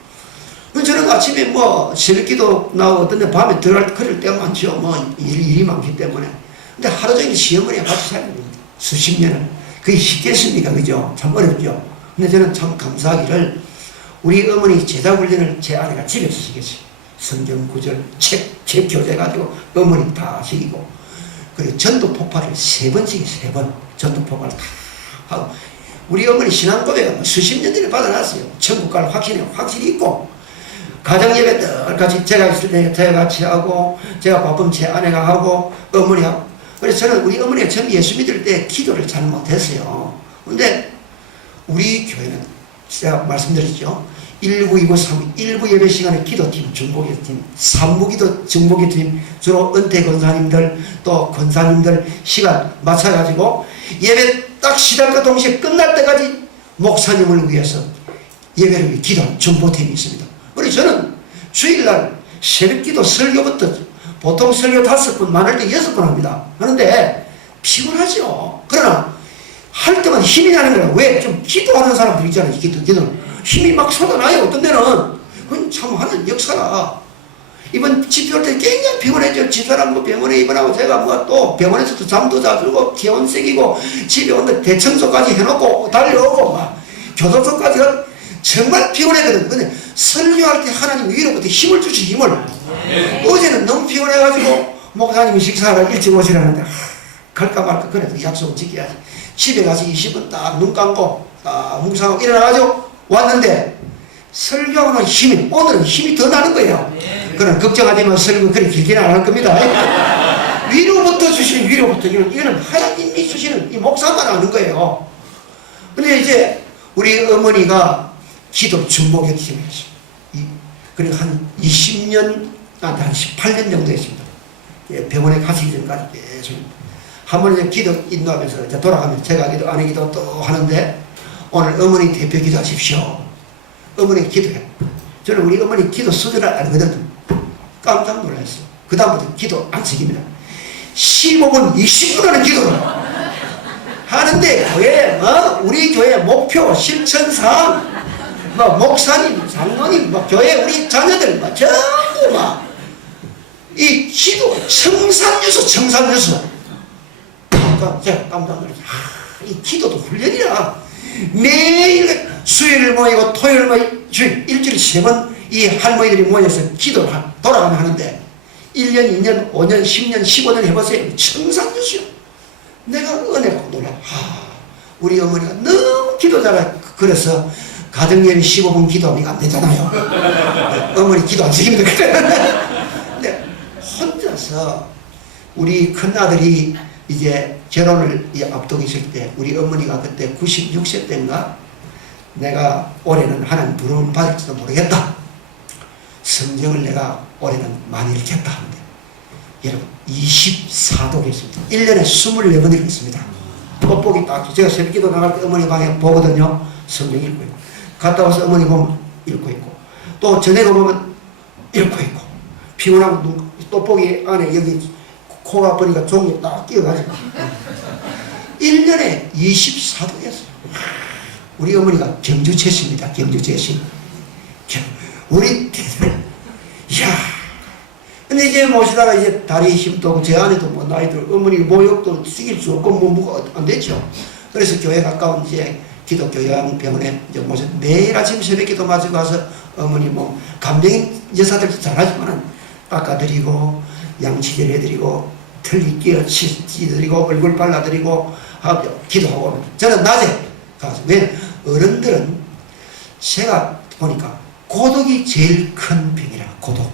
저는 아침에 새벽기도 나오고 어떤 데 밤에 들어갈 그럴 때가 많죠. 일이 많기 때문에. 근데 하루 종일 시어머니와 같이 살아야 됩니다. 수십 년을. 그게 쉽겠습니까? 그죠? 참 어렵죠. 근데 저는 참 감사하기를 우리 어머니 제자 훈련을 제 아내가 집에서 시켰어요. 성경 구절, 책 교재가지고 어머니 다 시키고 그리고 전도 폭발을 3번씩 3번 전도 폭발을 다 하고 우리 어머니 신앙고백은 수십 년 전에 받아놨어요. 천국 갈 확신이 확실히 있고 가정예배 늘 같이 제가 있을 때 제가 같이 하고 제가 바쁘면 제 아내가 하고 어머니하고 그래서 저는 우리 어머니가 처음 예수 믿을 때 기도를 잘 못했어요. 근데 우리 교회는 제가 말씀드렸죠. 1929, 3 1부 예배 시간에 기도팀, 중보기도팀, 3부기도 중보기도팀 주로 은퇴 권사님들 또 권사님들 시간 맞춰가지고 예배 딱 시작과 동시에 끝날 때까지 목사님을 위해서 예배를 위해 기도하는 중보팀이 있습니다. 그래서 저는 주일날 새벽기도 설교부터 보통 설교 5번 많을 때 6번 합니다. 그런데 피곤하죠. 그러나 할 때만 힘이 나는 거예요. 왜? 좀 기도하는 사람들 있잖아요. 기도는 힘이 막 쏟아나요. 어떤 데는 그건 참 하는 역사라. 이번 집회할 때 굉장히 피곤했죠. 집사람 뭐 병원에 입원하고 제가 뭐 또 병원에서도 잠도 자주고 기온색이고 집에 오면 대청소까지 해놓고 달려오고 막 교도소까지 정말 피곤했거든. 근데 설교할 때 하나님 위로부터 힘을 주시 힘을. 어제는 너무 피곤해가지고 목사님이 식사하러 일찍 오시라는데 갈까 말까 그래도 약속을 지켜야지. 집에 가서 20분 딱 눈 감고 딱 묵상하고 일어나가지고 왔는데 설교하는 힘이 오늘은 힘이 더 나는 거예요. 그럼 걱정하지 마. 설교 그렇게 길게는 안 할 겁니다. 위로부터 주시는 위로부터 이거는 하나님이 주시는 이 목사만 아는 거예요. 근데 이제 우리 어머니가 기도 중보의 팀이 있습니다. 그리고 한 20년, 한 18년 정도 했습니다. 병원에 가시기 전까지 계속. 한 번은 이제 기도 인도하면서 이제 돌아가면 제가 기도, 아내 기도 또 하는데 오늘 어머니 대표 기도하십시오. 어머니 기도해. 저는 우리 어머니 기도 수준을 알거든. 깜짝 놀랐어요. 그 다음부터 기도 안 쓰깁니다. 15분, 20분 하는 기도를 하는데 교회, 우리 교회 목표, 실천사항, 목사님, 장로님, 교회 우리 자녀들, 전부 이 기도, 청산유수. 제가 깜짝 놀랐어요. 이 기도도 훈련이라. 매일 수요일 모이고 토요일 모이고 일주일에 3번 이 할머니들이 모여서 기도를 돌아가면 하는데 1년, 2년, 5년, 10년, 15년 해보세요. 청산유수요. 내가 은혜가 놀라. 우리 어머니가 너무 기도 잘해. 그래서 가정예배 15분 기도하면 안 되잖아요. 어머니 기도 안 시킵니다. 근데 혼자서 우리 큰아들이 이제 결혼을 앞두고 있을 때 우리 어머니가 그때 96세 때인가 내가 올해는 하나님 부름을 받을지도 모르겠다. 성경을 내가 올해는 많이 읽겠다 하는데 여러분 24도 했습니다. 1년에 24번 읽었습니다. 돋보기 딱 제가 새벽기도 나갈 때 어머니 방에 보거든요. 성경 읽고 있고 갔다 와서 어머니 보면 읽고 있고 또 저녁에 보면 읽고 있고 피곤하고 돋보기 안에 여기 코가 보니까 종이 딱 끼어가지고 1년에 24도 했어요. 우리 어머니가 경주체십니다. 경주체시. 우리 이야. 근데 이제 모시다가 이제 다리에 힘도 없고 제 안에도 뭐 나이들 어머니 모욕도 숙일 수 없고 뭐가 안 됐죠. 그래서 교회 가까운 이제 기독교 요양병원에 이제 모셔 매일 아침 새벽기도 마치고 가서 어머니 뭐 간병인 여사들도 잘하지만은 깎아드리고 양치질 해드리고 털기 끼어 찌드리고 얼굴 발라드리고 하고 기도하고 저는 낮에 가서 왜 어른들은 제가 보니까 고독이 제일 큰 병이라 고독.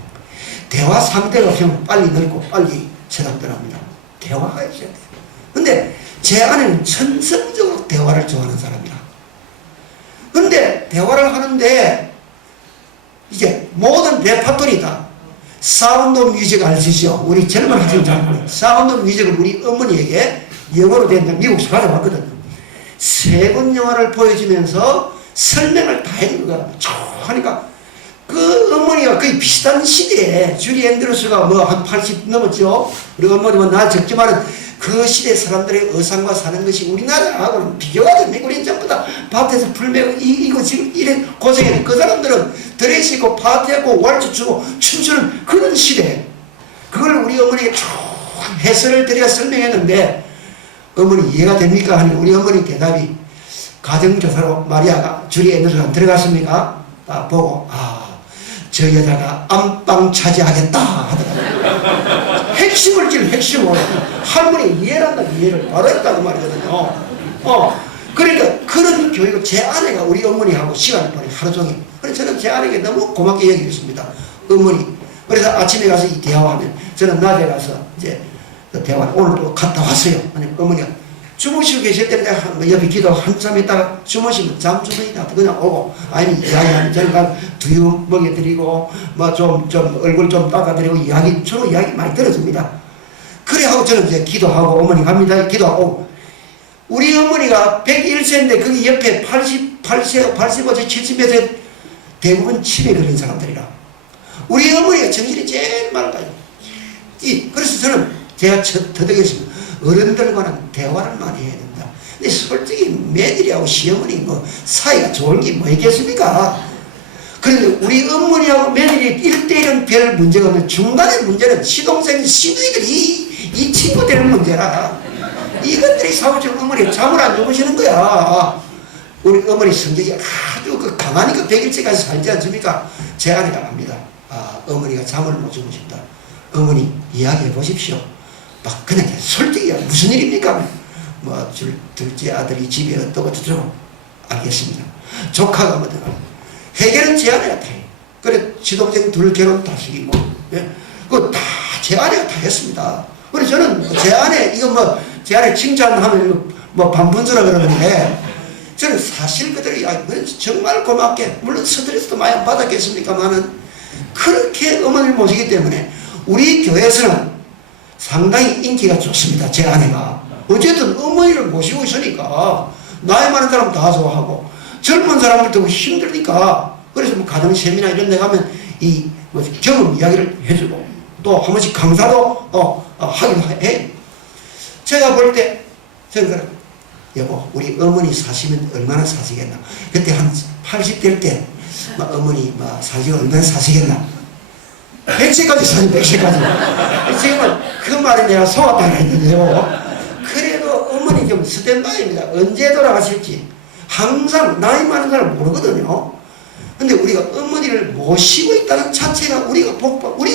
대화 상대가 없으면 빨리 늙고 빨리 세상들합니다. 대화가 있어야 돼요. 근데 제 아내는 천성적으로 대화를 좋아하는 사람이라. 근데 대화를 하는데 이제 모든 레파토리다. 사운드 뮤직 아시죠? 우리 젊은 학생들 잘 몰라요. 사운드 뮤직을 우리 어머니에게 영어로 된 미국에서 가져왔거든요. 3번 영화를 보여주면서 설명을 다 해준 거야. 하니까 그 어머니가 거의 비슷한 시대에 주리 앤드루스가 뭐 한 80 넘었죠. 우리 어머니는 나 적지만은 그 시대 사람들의 의상과 사는 것이 우리나라하고는 비교가 됩니다. 우리는 전부 다 밭에서 풀 메고 이거 지금 이래 고생했는데 그 사람들은 드레스 입고 파티하고 왈츠 추고 춤추는 그런 시대. 그걸 우리 어머니가 쭉 해설을 드려 설명했는데 어머니 이해가 됩니까? 하니 우리 어머니 대답이 가정교사로 마리아가 주리 앤드루스가 들어갔습니까? 딱 보고 저 여자가 안방 차지하겠다 하더라고요. 핵심을 찔 핵심을 할머니 이해를 한다. 이해를 바로 했다고 말이거든요. 그러니까 그런 교육을 제 아내가 우리 어머니하고 시간을 보내 하루 종일. 그래서 저는 제 아내에게 너무 고맙게 여기고 있습니다. 어머니. 그래서 아침에 가서 이 대화하면 저는 낮에 가서 이제 그 대화를 오늘도 갔다 왔어요. 아니 어머니가 주무시고 계실 때 옆에 기도 한참 있다가 주무시면 잠주머니다 그냥 오고 아니면 이야기하면 저는 두유 먹여드리고 뭐 좀 얼굴 좀 닦아드리고 주로 이야기 많이 들어줍니다. 그래 하고 저는 이제 기도하고 어머니 갑니다. 기도하고 우리 어머니가 101세인데 거기 옆에 88세, 85세, 70세 대부분 치매 걸린 사람들이라 우리 어머니가 정신이 제일 맑아요. 그래서 저는 제가 터득했습니다. 어른들과는 대화를 많이 해야 된다. 근데 솔직히 며느리하고 시어머니 뭐 사이가 좋은 게 뭐 있겠습니까? 그런데 우리 어머니하고 며느리 1대1은 별 문제가 없는데 중간에 문제는 시동생, 시누이들이 이 친구들 문제라. 이것들이 사무실 어머니가 잠을 안 주무시는 거야. 우리 어머니 성격이 아주 강하니까 100일째까지 살지 않습니까? 제 아내가 압니다. 어머니가 잠을 못 주무신다. 어머니 이야기해 보십시오. 막 그냥 솔직히 무슨 일입니까? 둘째 아들이 집에 어쩌고 알겠습니다. 조카가 해결은 제 아내가 다 해요. 그래 지동생 둘 결혼 다시키고 그거 다 제 아내가 다 했습니다. 그래서 저는 제 아내 제 아내 칭찬하면 반분수라 그러는데 저는 사실 그들이 정말 고맙게 물론 스트레스도 많이 받았겠습니까만은 그렇게 어머니를 모시기 때문에 우리 교회에서는 상당히 인기가 좋습니다. 제 아내가 어쨌든 어머니를 모시고 있으니까 나이 많은 사람 다 좋아하고 젊은 사람들도 힘드니까 그래서 가정 세미나 이런 데 가면 경험 이야기를 해주고 또 한 번씩 강사도 하기도 해요. 제가 볼 때 저는 여보 우리 어머니 사시면 얼마나 사시겠나. 그때 한 80될 때 어머니 사시면 얼마나 사시겠나. 100세까지 사요. 100세까지. 지금은 그 말이 내가 속았다 했는데요. 그래도 어머니 좀 스탠바이입니다. 언제 돌아가실지 항상 나이 많은 사람 모르거든요. 근데 우리가 어머니를 모시고 있다는 자체가 우리가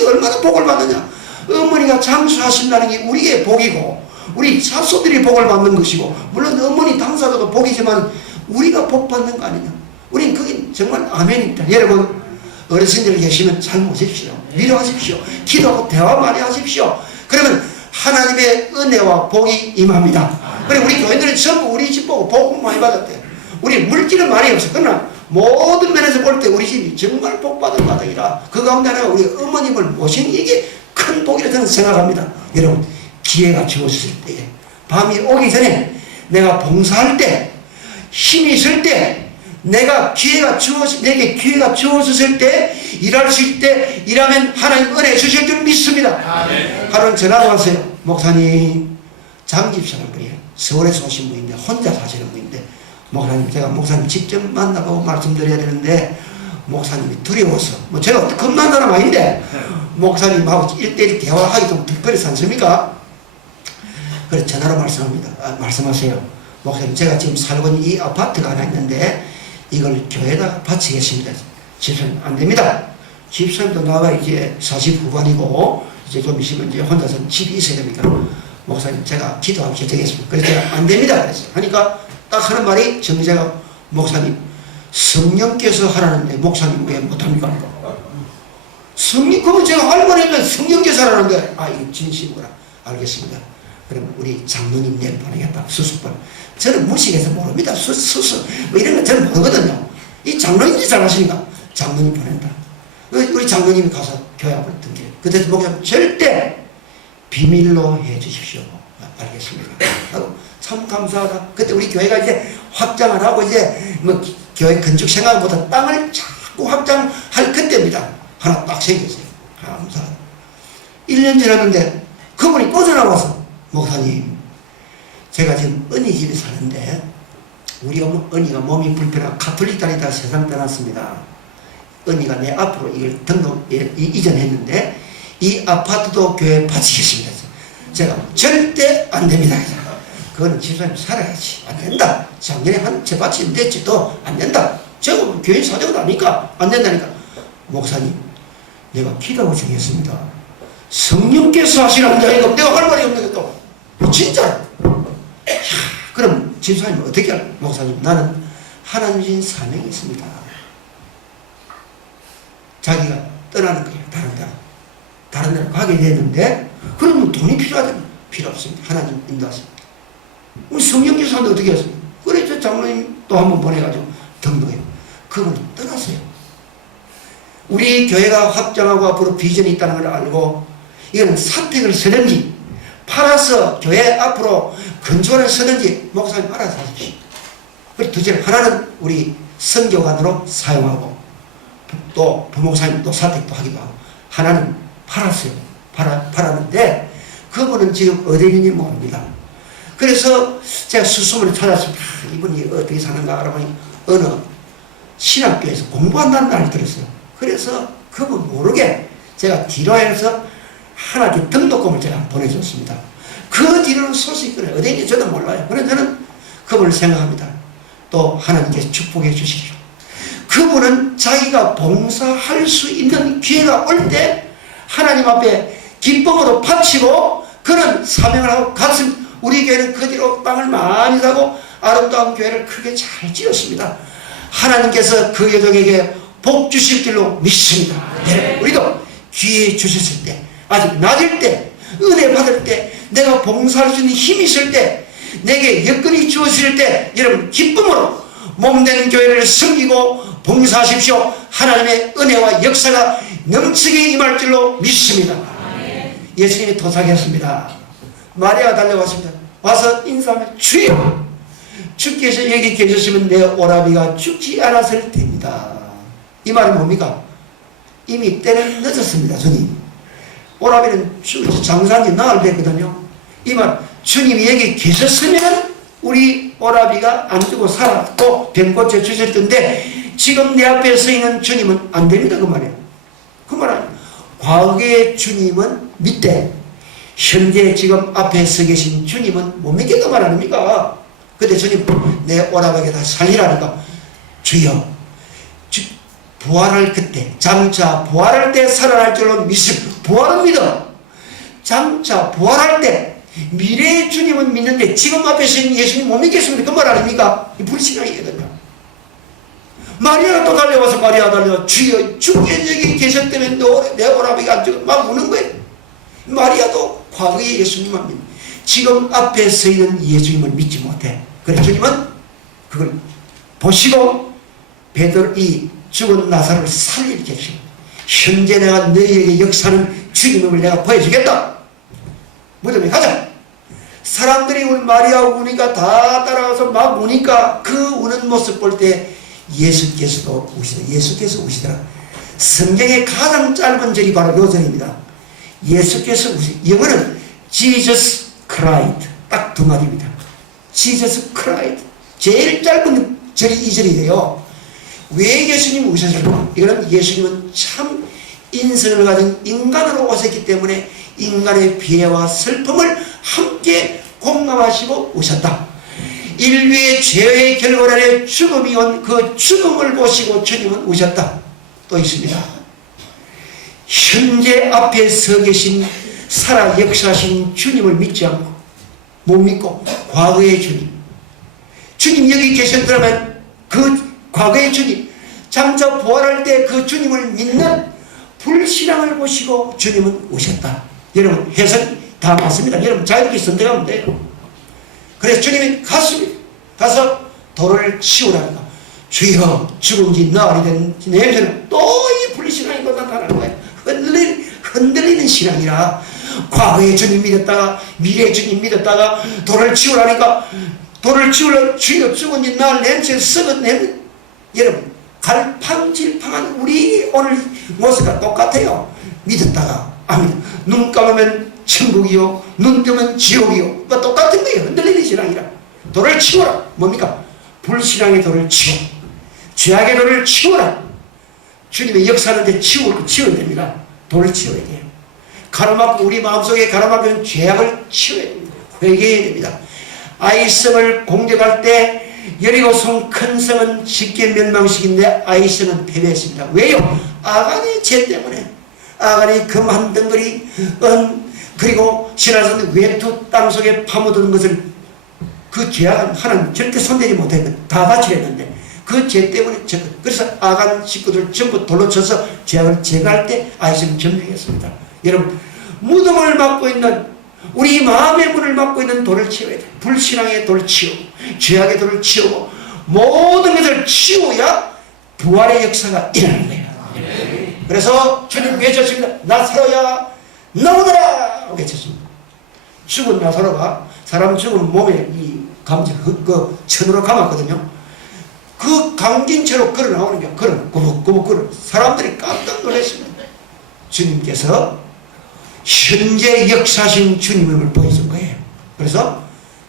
얼마나 복을 받느냐. 어머니가 장수하신다는 게 우리의 복이고 우리 자손들이 복을 받는 것이고 물론 어머니 당사자도 복이지만 우리가 복 받는 거 아니냐. 우린 그게 정말 아멘입니다. 여러분 어르신들 계시면 잘 모십시오. 위로하십시오. 기도하고 대화 많이 하십시오. 그러면 하나님의 은혜와 복이 임합니다. 그리고 우리 교인들은 전부 우리 집 보고 복 많이 받았대요. 우리 물질은 많이 없어. 그러나 모든 면에서 볼 때 우리 집이 정말 복받은 바닥이라 그 가운데 하나가 우리 어머님을 모신 이게 큰 복이라 저는 생각합니다. 여러분 기회가 주어졌을 때에 밤이 오기 전에 내가 봉사할 때 힘이 있을 때 내게 기회가 주어졌을 때 일할 수 있을 때 일하면 하나님 은혜 주실 줄 믿습니다. 하루는 전화가 왔어요. 목사님 장집사는 분이에요. 서울에서 오신 분인데 혼자 사시는 분인데 목사님 제가 목사님 직접 만나보고 말씀드려야 되는데 목사님이 두려워서 제가 겁난 사람 아닌데 목사님하고 1대1 대화하기 좀 특별해서 않습니까? 그래서 전화로 말씀하세요. 목사님 제가 지금 살고 있는 이 아파트가 하나 있는데 이걸 교회에다가 바치겠습니다. 집사님 안 됩니다. 집사님도 나가 이제 40 후반이고 이제 좀 있으면 이제 혼자서 집이 있어야 됩니까? 목사님 제가 기도하고 결정했습니다. 그래서 제가 안 됩니다. 그래서 하니까 딱 하는 말이 정제가 목사님 성령께서 하라는데 목사님 왜 못합니까? 성령 그러면 제가 할머니면 성령께서 하라는데 이거 진심이구나. 알겠습니다. 그럼 우리 장로님 내일 보내겠다. 수습을. 저는 무식해서 모릅니다. 수습 이런 거 저는 모르거든요. 이 장로님이 잘하시니까 장로님 보낸다. 우리 장로님이 가서 교회 앞을 등기를. 그때 목사님 절대 비밀로 해 주십시오. 알겠습니다. 하고 참 감사하다. 그때 우리 교회가 이제 확장을 하고 이제 교회 건축 생각보다 땅을 자꾸 확장할 그때입니다. 하나 딱 생겼어요. 감사하다. 1년 지났는데 그분이 꽂아나와서 목사님 제가 지금 언니 집에 사는데 우리 언니가 몸이 불편하고 가톨릭 다니다가 세상 떠났습니다. 언니가 내 앞으로 이걸 이전했는데 이 아파트도 교회에 바치겠습니다. 제가 절대 안 됩니다. 그거는 집사님 살아야지. 안 된다. 작년에 한 채 바치면 됐지 또 안 된다. 제가 교회 사정도 아니까 안 된다니까. 목사님 내가 기도하고 정했습니다. 성령께서 하시는 자이고 내가 할 말이 없는 것도 진짜. 그럼 집사님 어떻게 할? 목사님 나는 하나님 주신 사명이 있습니다. 자기가 떠나는 거예요. 다른 데로 가게 됐는데 그러면 돈이 필요하잖아요. 필요 없습니다. 하나님 인도하십니다. 우리 성령께서 하는데 어떻게 했습니까? 그래 저 장로님 또 한 번 보내가지고 등록해요. 그분이 떠났어요. 우리 교회가 확장하고 앞으로 비전이 있다는 걸 알고 이거는 사택을 쓰든지 팔아서 교회 앞으로 건축을 쓰든지 목사님 알아서 하십시오. 그리고 둘째 하나는 우리 선교관으로 사용하고 또 부목사님 또 사택도 하기도 하고 하나는 팔았어요. 팔았는데 그분은 지금 어디 있는지 모릅니다. 그래서 제가 수소문을 찾았습니다. 이분이 어떻게 사는가 알아보니 어느 신학교에서 공부한다는 말을 들었어요. 그래서 그분 모르게 제가 뒤로해서 하나님 등록금을 제가 보내줬습니다. 그 뒤로는 소식이 끊어요. 어디 있는지 저도 몰라요. 그래서 저는 그분을 생각합니다. 또 하나님께서 축복해 주시기를. 그분은 자기가 봉사할 수 있는 기회가 올 때 하나님 앞에 기쁨으로 바치고 그는 사명을 하고 갔습니다. 우리 교회는 그 뒤로 땅을 많이 사고 아름다운 교회를 크게 잘 지었습니다. 하나님께서 그 여종에게 복 주실 줄로 믿습니다. 네, 우리도 기회 주셨을 때, 아직 낮을 때, 은혜 받을 때, 내가 봉사할 수 있는 힘이 있을 때, 내게 여건이 주어질 때, 여러분 기쁨으로 몸된 교회를 섬기고 봉사하십시오. 하나님의 은혜와 역사가 넘치게 임할 줄로 믿습니다. 예수님이 도착했습니다. 마리아가 달려왔습니다. 와서 인사하면 주여, 주께서 여기 계셨으면 내 오라비가 죽지 않았을 테입니다. 이 말은 뭡니까? 이미 때는 늦었습니다. 주님, 오라비는 장사한지 나흘 됐거든요. 이 말, 주님이 여기 계셨으면 우리 오라비가 안 죽고 살았고 병 고쳐 주실 텐데 지금 내 앞에 서 있는 주님은 안 됩니다. 그 말이에요. 그 말은 과거의 주님은 믿되 현재 지금 앞에 서 계신 주님은 못 믿겠다 말 아닙니까? 근데 주님 내 오라비에게 다 살리라니까 주여, 부활할 그때, 장차 부활할 때 살아날 줄로 믿습니다. 부활은 믿어. 장차 부활할 때 미래의 주님은 믿는데 지금 앞에 서는 예수님 못 믿겠습니다. 그 말 아닙니까? 이 불신앙이거든요. 마리아가 또 달려와서 마리아가 달려와 주여, 주께서 여기 계셨다면 내 오라비가 안 죽어 막 우는 거예요. 마리아도 과거의 예수님만 믿는, 지금 앞에 서 있는 예수님을 믿지 못해. 그래서 주님은 그걸 보시고 베드로 이 죽은 나사로를 살리게 하시고 현재 내가 너희에게 역사는 주님을 내가 보여주겠다. 무덤에 가자. 사람들이 우리 마리아 우니까 다 따라가서 막 우니까 그 우는 모습 볼 때 예수께서도 우시더라. 예수께서 우시더라. 성경의 가장 짧은 절이 바로 요 절입니다. 예수께서 우시. 영어는 Jesus cried. 딱 두 마디입니다. Jesus cried. 제일 짧은 절이 이 절이에요. 왜 예수님이 우셨을까? 이거는 예수님은 참 인성을 가진 인간으로 오셨기 때문에 인간의 피해와 슬픔을 함께 공감하시고 오셨다. 인류의 죄의 결과 아래 죽음이 온 그 죽음을 보시고 주님은 오셨다. 또 있습니다. 현재 앞에 서 계신 살아 역사하신 주님을 믿지 않고 못 믿고 과거의 주님 여기 계셨더라면 그 과거의 주님, 장차 부활할 때 그 주님을 믿는 불신앙을 보시고 주님은 오셨다. 여러분 해석이 다 맞습니다. 여러분 자유롭게 선택하면 돼요. 그래서 주님이 갔습니다. 가서 돌을 치우라니까 주여, 죽은 지 나흘이 된 냄새는 또 이 불신앙이 또 나타나는 거예요. 흔들리는 신앙이라 과거의 주님 믿었다가 미래의 주님 믿었다가 돌을 치우라니까 돌을 치우려 주여, 죽은 지 나흘 냄새 썩은 냄새. 여러분 갈팡질팡한 우리 오늘 모습과 똑같아요. 믿었다가 안 믿어. 눈 감으면 천국이요 눈 뜨면 지옥이요. 똑같은 거예요. 흔들리는 신앙이라. 돌을 치워라. 뭡니까? 불신앙의 돌을 치워. 죄악의 돌을 치워라. 주님의 역사하는데 치워야 됩니다. 돌을 치워야 돼요. 가로막고 우리 마음속에 가로막는 죄악을 치워야 됩니다. 회개해야 됩니다. 아이성을 공격할 때 여리고성 큰 성은 쉽게 멸망시킨데 아이성은 패배했습니다. 왜요? 아간의 죄 때문에. 아간이 금 한 덩어리 그리고 신하선 외투 땅속에 파묻은 것을 그 죄악은 하나님 절대 손대지 못했거든. 다 바치랬는데 그 죄 때문에 그래서 아간 식구들 전부 돌로 쳐서 죄악을 제거할 때 아이성은 점령했습니다. 여러분 무덤을 막고 있는 우리 마음의 문을 막고 있는 돌을 치워야 돼. 불신앙의 돌을 치우고 죄악의 돌을 치우고 모든 것을 치워야 부활의 역사가 일어나는 거예요. 그래서 주님 외쳤습니다. 나사로야 나오너라 외쳤습니다. 죽은 나사로가 사람 죽은 몸에 이 그 천으로 감았거든요. 그 감긴 채로 걸어 나오는 게 꾸벅꾸벅 걸어. 사람들이 깜짝 놀랐습니다. 주님께서 현재 역사하신 주님을 보여준 거예요. 그래서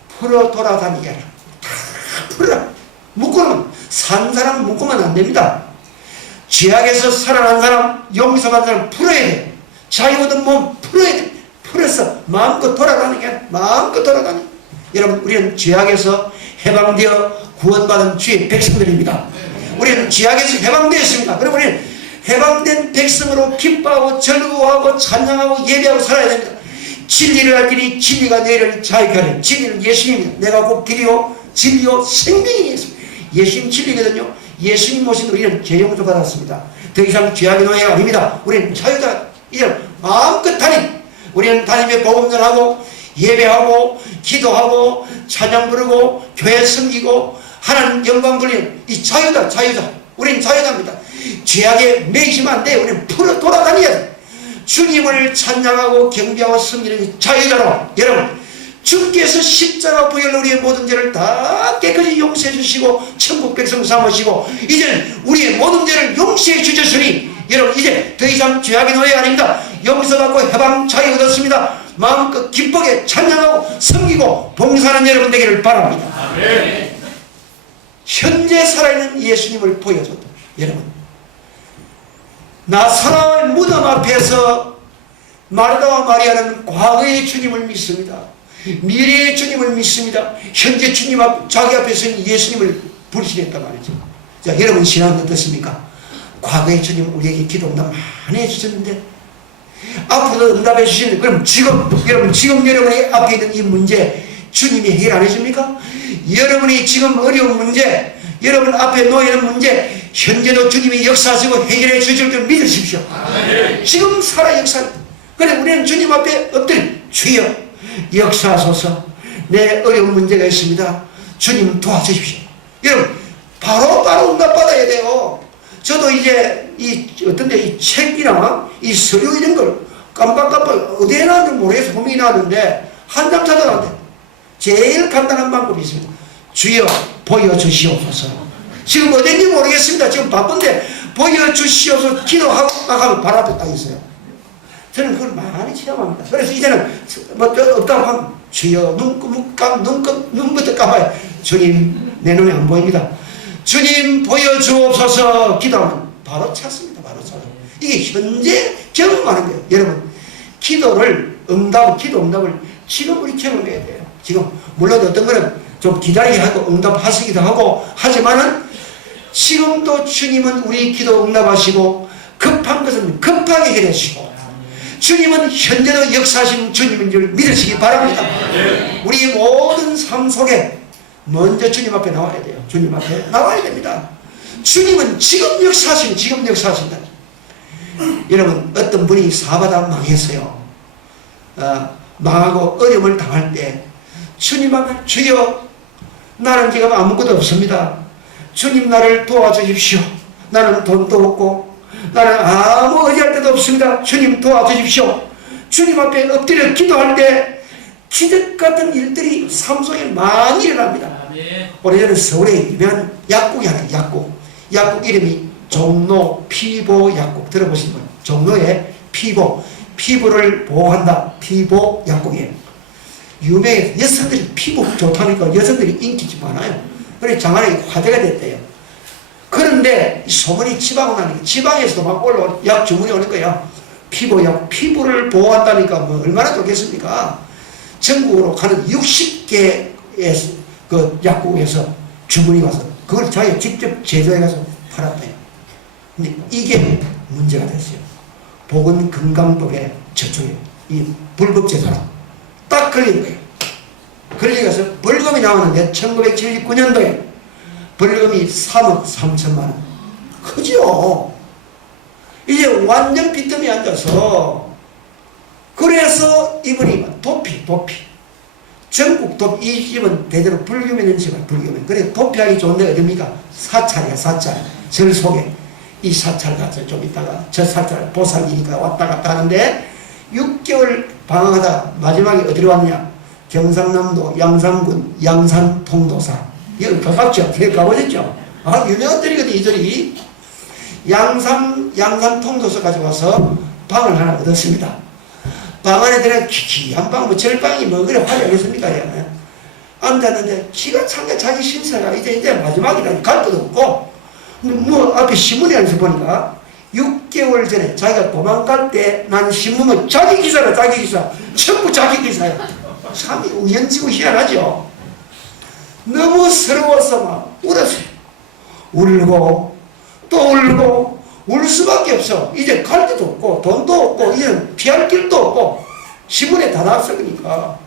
풀어 돌아다니게 하라. 다 풀어라. 묶어놓으면 산 사람 묶으면 안 됩니다. 죄악에서 살아난 사람, 용서받은 사람 풀어야 돼. 자유 얻은 몸 풀어야 돼. 풀어서 마음껏 돌아다니게 해. 마음껏 돌아다니. 여러분, 우리는 죄악에서 해방되어 구원받은 주의 백성들입니다. 우리는 죄악에서 해방되었습니다. 그리고 우리는 해방된 백성으로 기뻐하고 즐거워하고 찬양하고 예배하고 살아야 됩니다. 진리를 알기니 진리가 너희를 자유하리. 진리는 예수님입니다. 내가 곧 길이요 진리요 생명이 있습니다. 예수님 진리거든요. 예수님 모신 우리는 죄 용서 받았습니다. 더 이상 죄악의 노예가 아닙니다. 우리는 자유다. 이제 마음껏 다니. 우리는 다니며 복음 전하고 예배하고 기도하고 찬양 부르고 교회 섬기고 하나님 영광 돌리는 이 자유다. 자유다. 우리는 자유다입니다. 죄악에 매이시면 안 돼. 우리는 풀어 돌아다녀야 돼. 주님을 찬양하고 경배하고 섬기는 자유자로 여러분, 주께서 십자가 부혈로 우리의 모든 죄를 다 깨끗이 용서해 주시고 천국 백성 삼으시고 이제는 우리의 모든 죄를 용서해 주셨으니 여러분, 이제 더 이상 죄악의 노예 아닙니다. 용서받고 해방 자유 얻었습니다. 마음껏 기쁘게 찬양하고 섬기고 봉사하는 여러분 되기를 바랍니다. 아멘. 현재 살아있는 예수님을 보여줬다. 여러분, 나사로의 무덤 앞에서 마르다와 마리아는 과거의 주님을 믿습니다. 미래의 주님을 믿습니다. 현재 주님 자기 앞에서는 예수님을 불신했단 말이죠. 자, 여러분 신앙은 어떻습니까? 과거의 주님 우리에게 기도 응답 많이 해주셨는데 앞으로도 응답해 주시는, 그럼 지금 여러분이 앞에 있는 이 문제 주님이 해결 안 해줍니까? 여러분이 지금 어려운 문제, 여러분 앞에 놓여있는 문제 현재도 주님이 역사하시고 해결해 주실 줄 믿으십시오. 지금 살아 역사. 그런데 우리는 주님 앞에 엎드려 주여 역사하소서. 내 어려운 문제가 있습니다. 주님 도와주십시오. 여러분 바로 응답받아야 돼요. 저도 이제 이 책이나 이 서류 이런 걸 깜빡깜빡 어디에 나왔는지 모르겠어. 고민이 나왔는데 한 장 찾아놨는데 제일 간단한 방법이 있습니다. 주여 보여주시옵소서. 지금 어딘지 모르겠습니다. 지금 바쁜데 보여주시옵소서 기도하고 딱 하면 바로 앞에 딱 있어요. 저는 그걸 많이 체험합니다. 그래서 이제는 뭐 없다고 하면 주여 눈부터 감아요. 주님 내 눈에 안 보입니다. 주님 보여주옵소서 기도하면 바로 찾습니다. 바로 찾아요. 이게 현재 경험하는 거예요. 여러분 기도 응답을 지금 우리 경험해야 돼요. 지금 물론 어떤 거는 좀 기다리게 하고 응답하시기도 하고 하지만은 지금도 주님은 우리 기도 응답하시고 급한 것은 급하게 해내시고 주님은 현재도 역사하신 주님인 줄 믿으시기 바랍니다. 우리 모든 삶 속에 먼저 주님 앞에 나와야 돼요. 주님 앞에 나와야 됩니다. 주님은 지금 역사하신다. 여러분 어떤 분이 사바다 망했어요. 망하고 어려움을 당할 때 주님 앞에 주여 나는 지금 아무것도 없습니다. 주님 나를 도와주십시오. 나는 돈도 없고 나는 아무 의지할 데도 없습니다. 주님 도와주십시오. 주님 앞에 엎드려 기도할 때 기적 같은 일들이 삶 속에 많이 일어납니다. 오래전에 서울에 유명한 약국이 하나 있어요. 약국 이름이 종로 피보 약국 들어보신 분? 종로에 피부를 보호한다. 피보 약국이에요. 유명해서 여성들이 피부 좋다니까 여성들이 인기 많아요. 그래서 장안에 화제가 됐대요. 그런데 소문이 지방으로 나니까 지방에서도 막 올라온 약 주문이 오는 거야. 피부를 보호한다니까 뭐 얼마나 좋겠습니까? 전국으로 가는 60개의 그 약국에서 주문이 와서 그걸 자기가 직접 제조해 가서 팔았대요. 근데 이게 문제가 됐어요. 보건건강법에 저쪽에 이 불법 제조라 딱 걸린 거예요. 걸려서 벌금이 나왔는데 1979년도에 벌금이 3억 3천만 원. 크죠? 이제 완전 빚더미에 앉아서 그래서 이분이 도피 전국 도피. 이 집은 대대로 불교면 있는 집은 불교면. 그래 도피하기 좋은데 어딥니까? 사찰이야. 사찰. 절 속에 이 사찰 가서 좀 있다가 저 사찰 보살이니까 왔다 갔다 하는데 6개월 방황하다 마지막에 어디로 왔냐? 경상남도 양산군 양산 통도사. 여기 가깝죠? 여기 가보셨죠? 유명한 데리거든 이 절이. 양산 통도사까지 와서 방을 하나 얻었습니다. 방 안에 들어가 기키한 방, 뭐 절방이 뭐 그래 화려하겠습니까? 앉았는데 기가 찬게 자기 신세가 이제 마지막이다. 갈 데도 없고 뭐 앞에 신문에 안에서 보니까 6개월 전에 자기가 도망갈 때 난 신문은 자기 기사라. 자기 기사 전부 자기 기사야. 참 우연치고 희한하죠. 너무 서러워서 막 울었어요. 울고 또 울고 울 수밖에 없어. 이제 갈 데도 없고 돈도 없고 이제는 피할 길도 없고 신문에 다 나왔어. 그러니까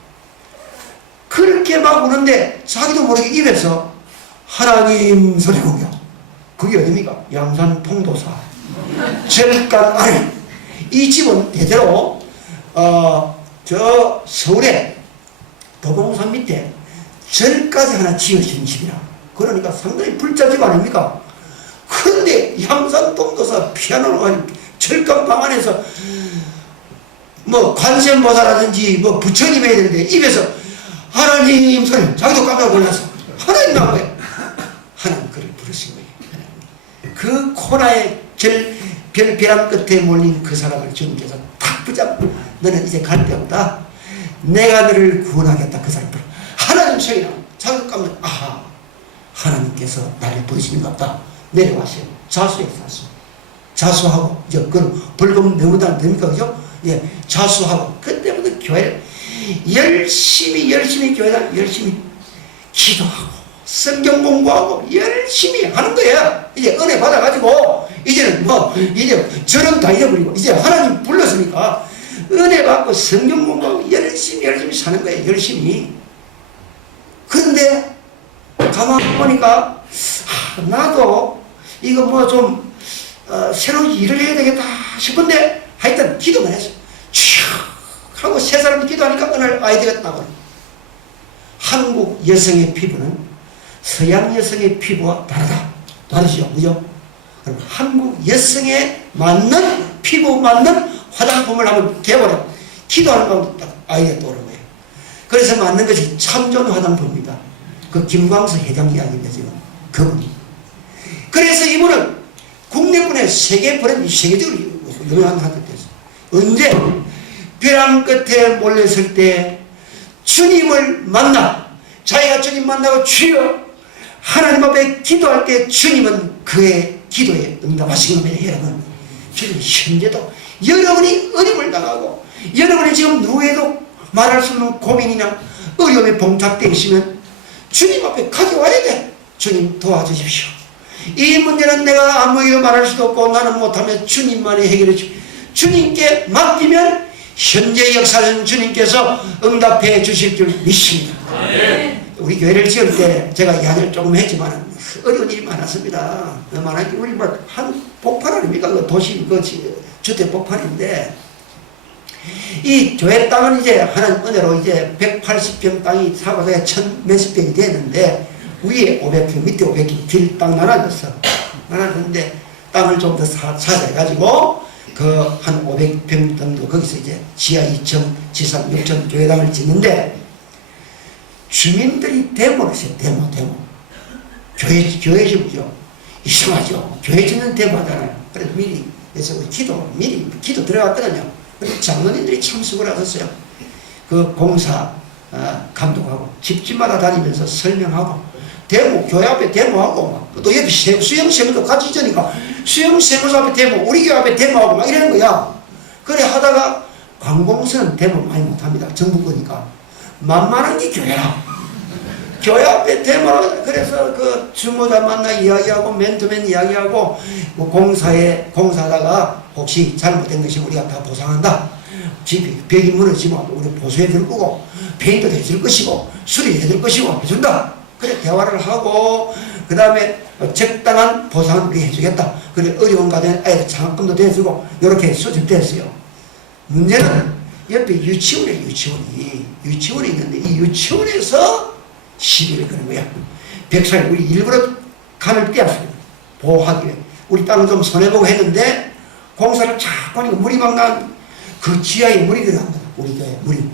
그렇게 막 우는데 자기도 모르게 입에서 하나님 소리가 오겨. 그게 어딥니까? 양산 통도사 절간 안에. 이 집은 대대로 저 서울에 도봉산 밑에 절까지 하나 지어진 집이라. 그러니까 상당히 불자집 아닙니까? 그런데 양산 통도사 피아노로 가지고 절간 방 안에서 뭐 관세음보살라든지 뭐 부처님 해야 되는데 입에서 하나님 소리. 자기도 깜짝 놀라서 하나님 나온 거예요. 하나님 그를 부르신 거예요. 그 코나의 벼랑 끝에 몰린 그 사람을 주님께서 탁 붙잡고 너는 이제 갈 데 없다. 내가 너를 구원하겠다. 그 사람 불러. 하나님 소리나 자기도 깜짝 아하 하나님께서 나를 부르시는 것 같다. 내려와세요. 자수해 자수. 자수하고 이제 그건 벌금 내고도 안 됩니까? 그죠? 예, 자수하고 그때부터 교회를 열심히 교회다 열심히 기도하고 성경 공부하고 열심히 하는 거야. 이제 은혜 받아가지고 이제는 뭐 이제 저런 다 잊어버리고 이제 하나님 불렀으니까 은혜 받고 성경 공부하고 열심히 사는 거예요. 열심히. 그런데 가만히 보니까 나도 이거 뭐 좀 새로운 일을 해야 되겠다 싶은데 하여튼 기도만 했어. 쭉 하고 세 사람이 기도하니까 어느 날 아이디어가 나와요. 한국 여성의 피부는 서양 여성의 피부와 다르죠. 그죠? 그럼 한국 여성에 맞는 피부 맞는 화장품을 한번 개발해. 기도하는 가운데 딱 아이디어가 떠오른 거예요. 그래서 만든 것이 참존 화장품입니다. 그 김광석 회장 이야기입니다. 지금 그분이. 그래서 이분은 국내분의 세계 브랜드, 세계적으로 유명한 하도 됐어요. 언제? 벼랑 끝에 몰렸을 때 주님을 만나 자기가 주님 만나고 주여 하나님 앞에 기도할 때 주님은 그의 기도에 응답하신 겁니다. 여러분 주님 현재도 여러분이 어려움을 당하고 여러분이 지금 누구에도 말할 수 없는 고민이나 어려움에 봉착되어 있으면 주님 앞에 가져와야 돼. 주님 도와주십시오. 이 문제는 내가 아무에게도 말할 수도 없고 나는 못하면 주님만이 해결해 주십시오. 주님께 맡기면 현재 역사는 주님께서 응답해 주실 줄 믿습니다. 우리 교회를 지을 때 제가 이야기를 조금 했지만 어려운 일이 많았습니다. 많았기 우리 뭐 한 복판 아닙니까? 그 도시 그 주택 복판인데 이 교회 땅은 이제 하나님 은혜로 이제 180평 땅이 사고서에 1000 몇십 평이 됐는데 위에 500평 밑에 500평 길 땅 나눠졌어. 나눠졌는데 땅을 좀 더 사자 해가지고 그 한 500평 정도 거기서 이제 지하 2층, 지상 6층 교회당을 짓는데 주민들이 데모를 했어요. 데모. 교회 집이죠. 이상하죠. 교회 짓는 데모 하잖아요. 그래서 미리 기도 들어갔거든요. 그래서 장로님들이 참석을 하셨어요. 그 공사 감독하고 집집마다 다니면서 설명하고 데모, 교회 앞에 데모하고 또 옆에 수영세무도 같이 있으니까 수영세무소 앞에 데모, 우리 교회 앞에 데모하고 막 이러는 거야. 그래 하다가 관공서는 데모 많이 못합니다. 정부 거니까. 만만한 게 교회라. 교회 앞에 데모를 그래서 그 주모자 만나 이야기하고 맨투맨 이야기하고 뭐 공사하다가 혹시 잘못된 것이 우리가 다 보상한다. 집이 벽이 무너지면 우리 보수해 줄 거고 페인트도 해줄 것이고 수리해 줄 것이고 해준다. 그래 대화를 하고 그 다음에 적당한 보상을 우리 해주겠다. 그래 어려운 가정에 아이들 장학금도 대주고 이렇게 수준됐어요. 문제는 옆에 유치원이 있는데 이 유치원에서 시비를 거는 거야. 백사님 우리 일부러 간을 떼었어요. 보호하기 위해. 우리 땅을 좀 손해보고 했는데 공사를 자꾸 하니까 물이 막 난 그 지하에 물이 들어간 거야. 우리 교회 물이.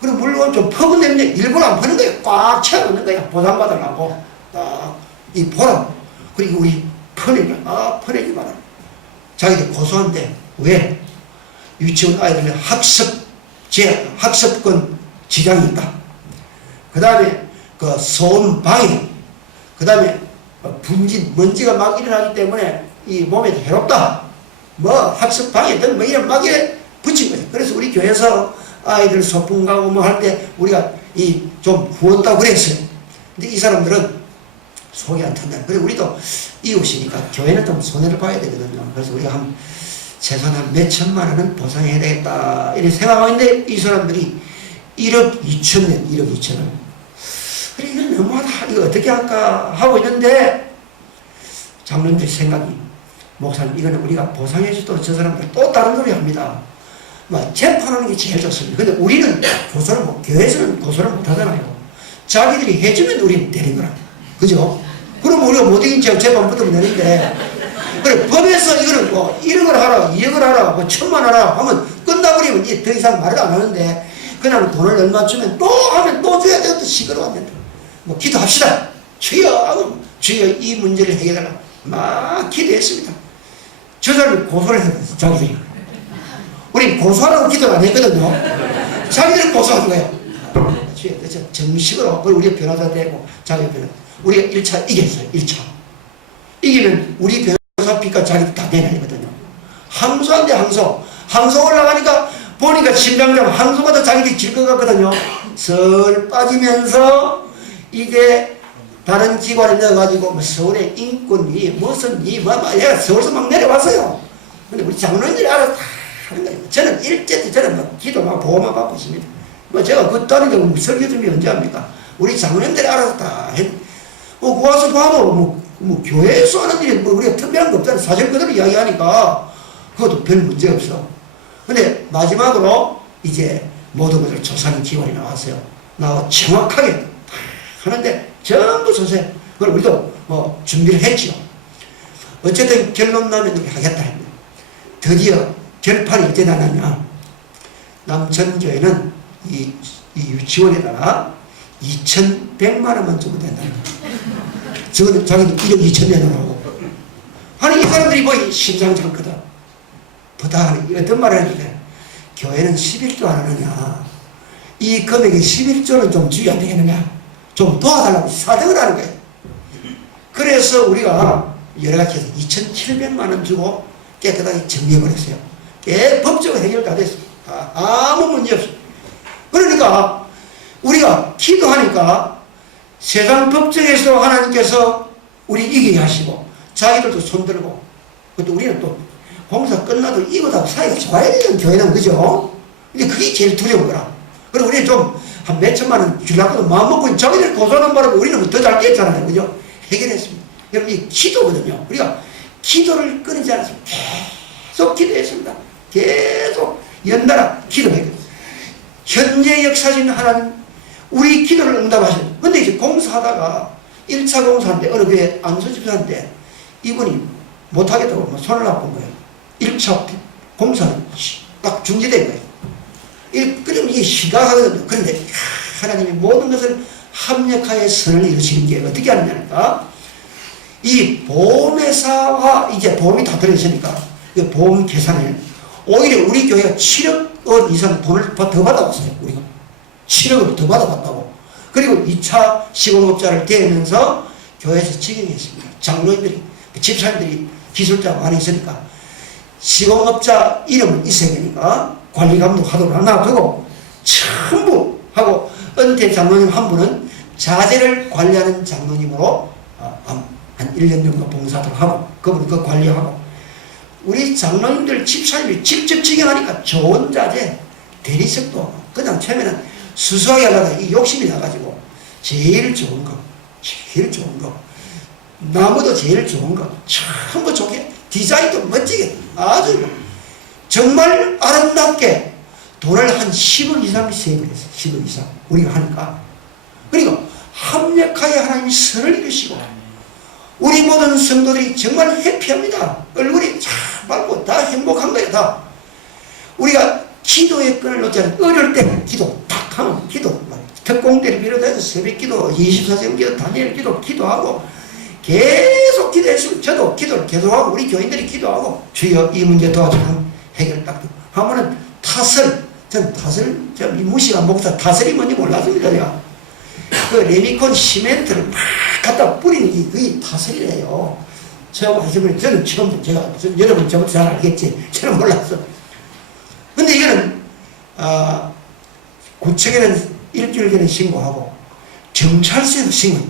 그럼 물건 좀 퍼붓는데 일부러 안 퍼는 거야. 꽉 채워놓는 거야. 보상받으려고. 이 보라. 그리고 우리 퍼내지 마라. 자기들 고소한데 왜? 유치원 아이들의 학습권 지장이 있다. 그 다음에 그 소음 방해, 그 다음에 분진, 먼지가 막 일어나기 때문에 이 몸에 해롭다. 뭐 학습 방해 등 뭐 이런 막 이래 붙인 거죠. 그래서 우리 교회에서 아이들 소풍 가고 뭐 할 때 우리가 이 좀 후원다고 그랬어요. 근데 이 사람들은 속이 안 탄다. 그리고 우리도 이웃이니까 교회는 좀 손해를 봐야 되거든요. 그래서 우리가 한 최소한 한 몇 천만 원은 보상해야 되겠다 이렇게 생각하고 있는데 이 사람들이 1억 2천년 1억 2천원. 그래 이건 너무하다. 이거 어떻게 할까 하고 있는데 장로님들 생각이, 목사님 이거는 우리가 보상해줘도 저 사람들 또 다른 소리 합니다. 뭐 재판하는 게 제일 좋습니다. 근데 우리는 고소를 교회에서는 고소를 못 하잖아요. 자기들이 해주면 우리는 되는 거라. 그죠? 그럼 우리가 못 이긴 채 재판 붙으면 되는데, 그래 법에서 이거는 뭐 1억을 하라 2억을 하라 뭐 1,000만 하라 하면 끝나버리면 더 이상 말을 안 하는데, 그냥 돈을 얼마 주면 또 하면 또 줘야 돼. 또 시끄러워한다. 뭐 기도합시다. 주여, 주여 이 문제를 해결하라. 막 기도했습니다. 저 사람이 고소를 했어요. 자기들이. 우리 고소하라고 기도를 안 했거든요. 자기들은 고소한 거예요. 주여, 정식으로 우리가 변호사 되고 자기 변호사. 우리가 1차 이겼어요. 1차. 이기면 우리 변호사비가 자기들 다 내놔야거든요. 항소한대 항소. 항소 올라가니까 보니까 심장장 항소가 더 자기들이 질 것 같거든요. 설 빠지면서 이게 다른 기관에 넣어가지고 뭐 서울의 인권위 무슨 위 뭐 얘가 서울에서 막 내려왔어요. 근데 우리 장로님들이 알아서 다 하는 거예요. 저는 일제히 저는 막 기도만 보호만 받고 있습니다. 뭐 제가 그 다른 게 설교 준비 언제 합니까? 우리 장로님들이 알아서 다 해. 와서 봐도 뭐 교회에서 하는 일이 뭐 우리가 특별한 거 없잖아요. 사실 그대로 이야기하니까 그것도 별 문제 없어. 근데 마지막으로 이제 모든 것을 조사하는 기관이 나왔어요. 나와 정확하게 하는데 전부 조사해. 그걸 우리도 뭐 준비를 했죠. 어쨌든 결론 나면 이렇게 하겠다 합니다. 드디어 결판이 어떻게 나느냐. 남천교회는 이 유치원에다가 2,100만 원만 주면 된답니다. 저거는 자기는 1억 2천만 원하고. 아니, 이 사람들이 뭐 심상치 않거든. 보다 하는, 어떤 말을 하니까, 교회는 11조 안 하느냐. 이 금액이 11조는 좀 주기 안 되겠느냐. 좀 도와달라고 사정을 하는 거예요. 그래서 우리가 여러 가지 해서 2,700만 원 주고 깨끗하게 정리해버렸어요. 법적으로 해결 다 됐습니다. 아무 문제 없어요. 그러니까 우리가 기도하니까 세상 법정에서 하나님께서 우리 이기게 하시고 자기들도 손들고, 그것도 우리는 또 공사 끝나도 이거다 사이가 좋아야 되는 교회는, 그죠? 근데 그게 제일 두려운 거라. 그리고 우리는 좀 한 몇천만 원 주려고도 마음먹고 자기들 고소하는 바람에 우리는 더 잘 깼잖아요. 그죠? 해결했습니다. 여러분, 이 기도거든요. 우리가 기도를 끊이지 않았습니다. 계속 기도했습니다. 계속 연달아 기도했거든요. 현재 역사진 하나님, 우리 기도를 응답하시는. 근데 이제 공사하다가 1차 공사인데 어느 교회 안수집사인데 이분이 못하겠다고 뭐 손을 아픈 거예요. 1차 공사는 딱 중지된 거예요. 그럼 이게 심각하거든요. 그런데 하나님이 모든 것을 합력하여 선을 이루시는 게 어떻게 하느냐니까, 이 보험회사와 이제 보험이 다 들어있으니까 보험 계산에 오히려 우리 교회가 7억 원 이상 돈을 더 받아왔어요. 우리가 7억을 더 받아봤다고. 그리고 2차 시공업자를 대면서 교회에서 직영했습니다. 장로님들이, 집사님들이 기술자가 많이 있으니까 시공업자 이름은 있어야 되니까 관리감독 하도록 놔두고 전부 하고, 은퇴 장로님 한 분은 자재를 관리하는 장로님으로 한 1년 정도 봉사하도록 하고, 그분 그 관리하고, 우리 장로님들 집사님이 직접 직영하니까 좋은 자재, 대리석도 그냥 처음에는 수수하게 하다가 이 욕심이 나가지고 제일 좋은 거, 나무도 제일 좋은 거, 전부 좋게, 디자인도 멋지게, 아주 정말 아름답게 돈을 한 10억 이상 세입했어요. 10억 이상 우리가 하니까. 그리고 합력하여 하나님이 선을 이루시고 우리 모든 성도들이 정말 해피합니다. 얼굴이 참 밝고 다 행복한 거예요. 다 우리가 기도의 끈을 놓지 않아요. 어릴 때 기도 딱 하면 기도, 특공대를 비롯해서 새벽기도, 24시간 기도, 다니엘 기도, 기도하고 계속 기도했으면 저도 기도를 계속하고 우리 교인들이 기도하고 주여 이 문제 도와주는 해결 딱 하면은 타설, 전 무시한 목사 타설이 뭔지 몰랐습니다. 제가 그 레미콘 시멘트를 막 갖다 뿌리는 게 거의 타설이래요. 제가 말씀을 저는 처음 여러분 저부터 잘 알겠지. 저는 몰랐어. 근데 이거는 구청에는 일주일 전에 신고하고 경찰서에도 신고,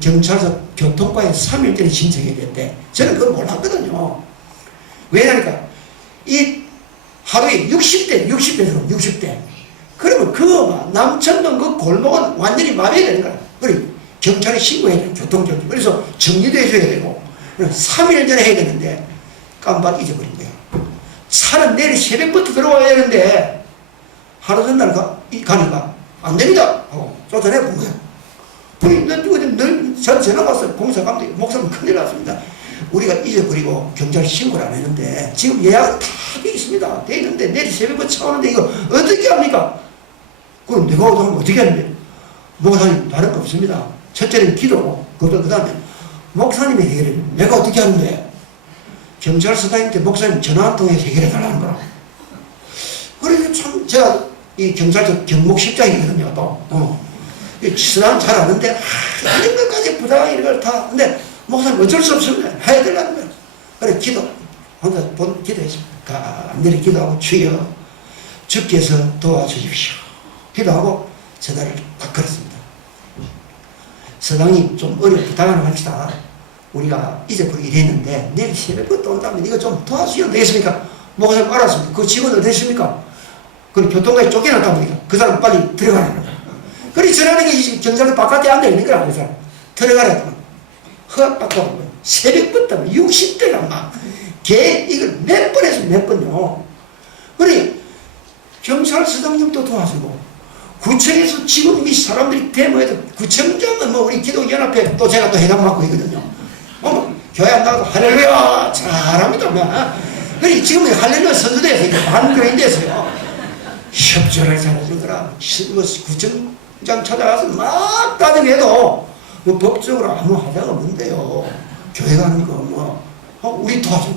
경찰서 교통과에 3일 전에 신청해야 되는데 저는 그걸 몰랐거든요. 왜냐니까 이 하루에 60대. 그러면 그 남천동 그 골목은 완전히 마비가 되는 거야. 그래 경찰에 신고해야 돼. 교통정지. 그래서 정리도 해줘야 되고 3일 전에 해야 되는데 깜빡 잊어버린 거야. 차는 내일 새벽부터 들어와야 되는데 하루 전날 가니까 안 됩니다 하고 쫓아내 본 거야. 늘 전화 왔어요. 공사감독이 목사님 큰일 났습니다. 우리가 잊어버리고 경찰 신고를 안 했는데 지금 예약은 다 되어 있습니다. 되어 있는데 내일 새벽부터 차 오는데 이거 어떻게 합니까? 그럼 내가 오면 어떻게 하는데? 목사님 다른 거 없습니다. 첫째는 기도고 그 다음에 목사님이 해결해. 내가 어떻게 하는데? 경찰서장한테 목사님 전화 한 통해 해결해 달라는 거라. 그래서 참 제가 이 경찰서 경목실장이거든요. 또 수단 잘 아는데 이런 것까지 부당하게 이런 걸 다. 근데 목사님 어쩔 수 없습니다. 해야 되려는 거야. 그래 혼자 기도했습니다. 간절히 기도하고 주여 주께서 도와주십시오. 기도하고 전화를 딱 걸었습니다. 서장님 좀 부탁을 합시다. 우리가 잊어버리게 됐는데 내일 새벽부터 온다면 이거 좀 도와주시면 되겠습니까? 목사님 알았습니다. 그 직원 어디 있습니까? 그 교통까지 쫓겨났다 보니까 그 사람 빨리 들어가라. 그래 전화하는 게 경찰서 바깥에 앉아있는 거라. 그 사람 들어가라. 허락받고 거예요. 새벽부터 60대가 막 이걸 몇 번 해서 몇 번요. 그래 경찰서장님도 도와주고 구청에서 지금 이 사람들이 데모해도 구청장은 우리 기독연합회 또 제가 또 해당 맡고 있거든요. 교회 안 나가도 할렐루야 잘합니다. 그래 지금 할렐루야 선수대에서 반그레인 돼서요. 협조를 잘해주더라. 구청장 찾아가서 막 따져해도 법적으로 아무 하자가 없는데요. 교회 가는 거 우리 도와줘.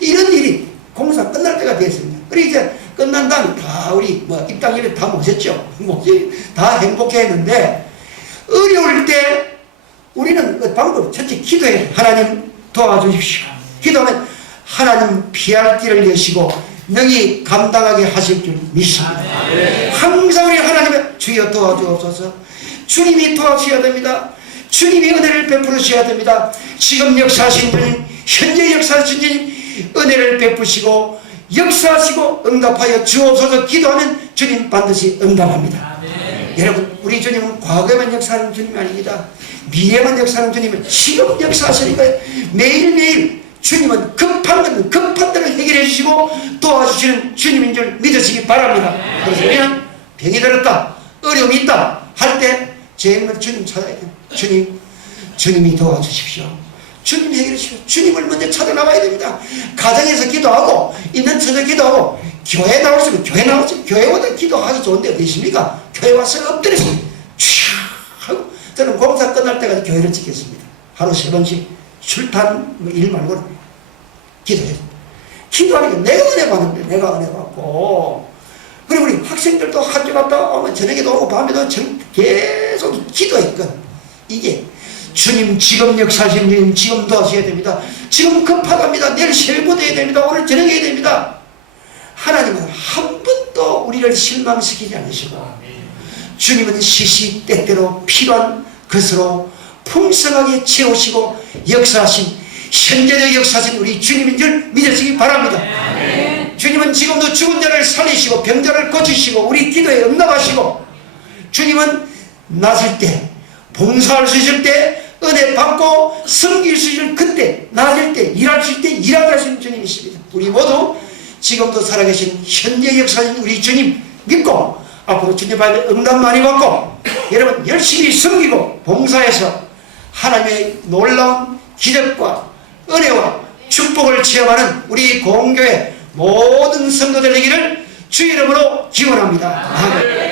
이런 일이 공사 끝날 때가 됐습니다. 그래 이제 끝난 다음에 다 우리 입당 예배 다 모셨죠. 다 행복해 했는데 어려울 때 우리는 그 방법 첫째 기도해. 하나님 도와주십시오. 기도하면 하나님 피할 길을 여시고 능히 감당하게 하실 줄 믿습니다. 항상 우리 하나님의 주여 도와주옵소서. 주님이 도와주셔야 됩니다. 주님이 은혜를 베풀으셔야 됩니다. 지금 역사하신 주님, 현재 역사하신 주님 은혜를 베푸시고 역사하시고 응답하여 주옵소서. 기도하면 주님 반드시 응답합니다. 여러분 우리 주님은 과거에만 역사하는 주님이 아닙니다. 미래만 역사하는 주님은 지금 역사하시니까 매일매일 주님은 급한 대로 해결해 주시고 도와주시는 주님인 줄 믿으시기 바랍니다. 그래서 우리는 병이 들었다, 어려움이 있다 할 때 제일 먼저 주님 찾아야 돼요. 주님이 도와주십시오. 주님 해결해 주십시오. 주님을 먼저 찾아나가야 됩니다. 가정에서 기도하고 있는 처자 기도하고 교회 나오시면 교회 나오시면 교회보다 기도하기 좋은 데가 계십니까? 교회 와서 엎드려서 하고 저는 공사 끝날 때까지 교회를 지켰습니다. 하루 3번씩 출탄 일 말고는 기도했습니다. 기도하니까 내가 은혜 받는데 내가 은혜 받고 그리고 우리 학생들도 학교 갔다 오면 저녁에도 오고 밤에도 계속 기도했거든. 이게 주님 지금 역사하시는 주님 지금 도와주셔야 됩니다. 지금 급하답니다. 내일 새벽부터 해야 됩니다. 오늘 저녁에 해야 됩니다. 하나님은 한 번도 우리를 실망시키지 않으시고 주님은 시시때때로 필요한 것으로 풍성하게 채우시고 역사하신 현재의 역사하신 우리 주님인 줄 믿으시기 바랍니다. 주님은 지금도 죽은 자를 살리시고 병자를 고치시고 우리 기도에 응답하시고 주님은 낮을 때 봉사할 수 있을 때 은혜 받고 섬길 수 있을 그때 낮을 때 일할 수 있을 때 일하게 하시는 주님이십니다. 우리 모두 지금도 살아계신 현재 역사인 우리 주님 믿고 앞으로 주님 앞에 응답 많이 받고 여러분 열심히 섬기고 봉사해서 하나님의 놀라운 기적과 은혜와 축복을 체험하는 우리 공교회 모든 성도들 되기를 주 이름으로 기원합니다. 아멘.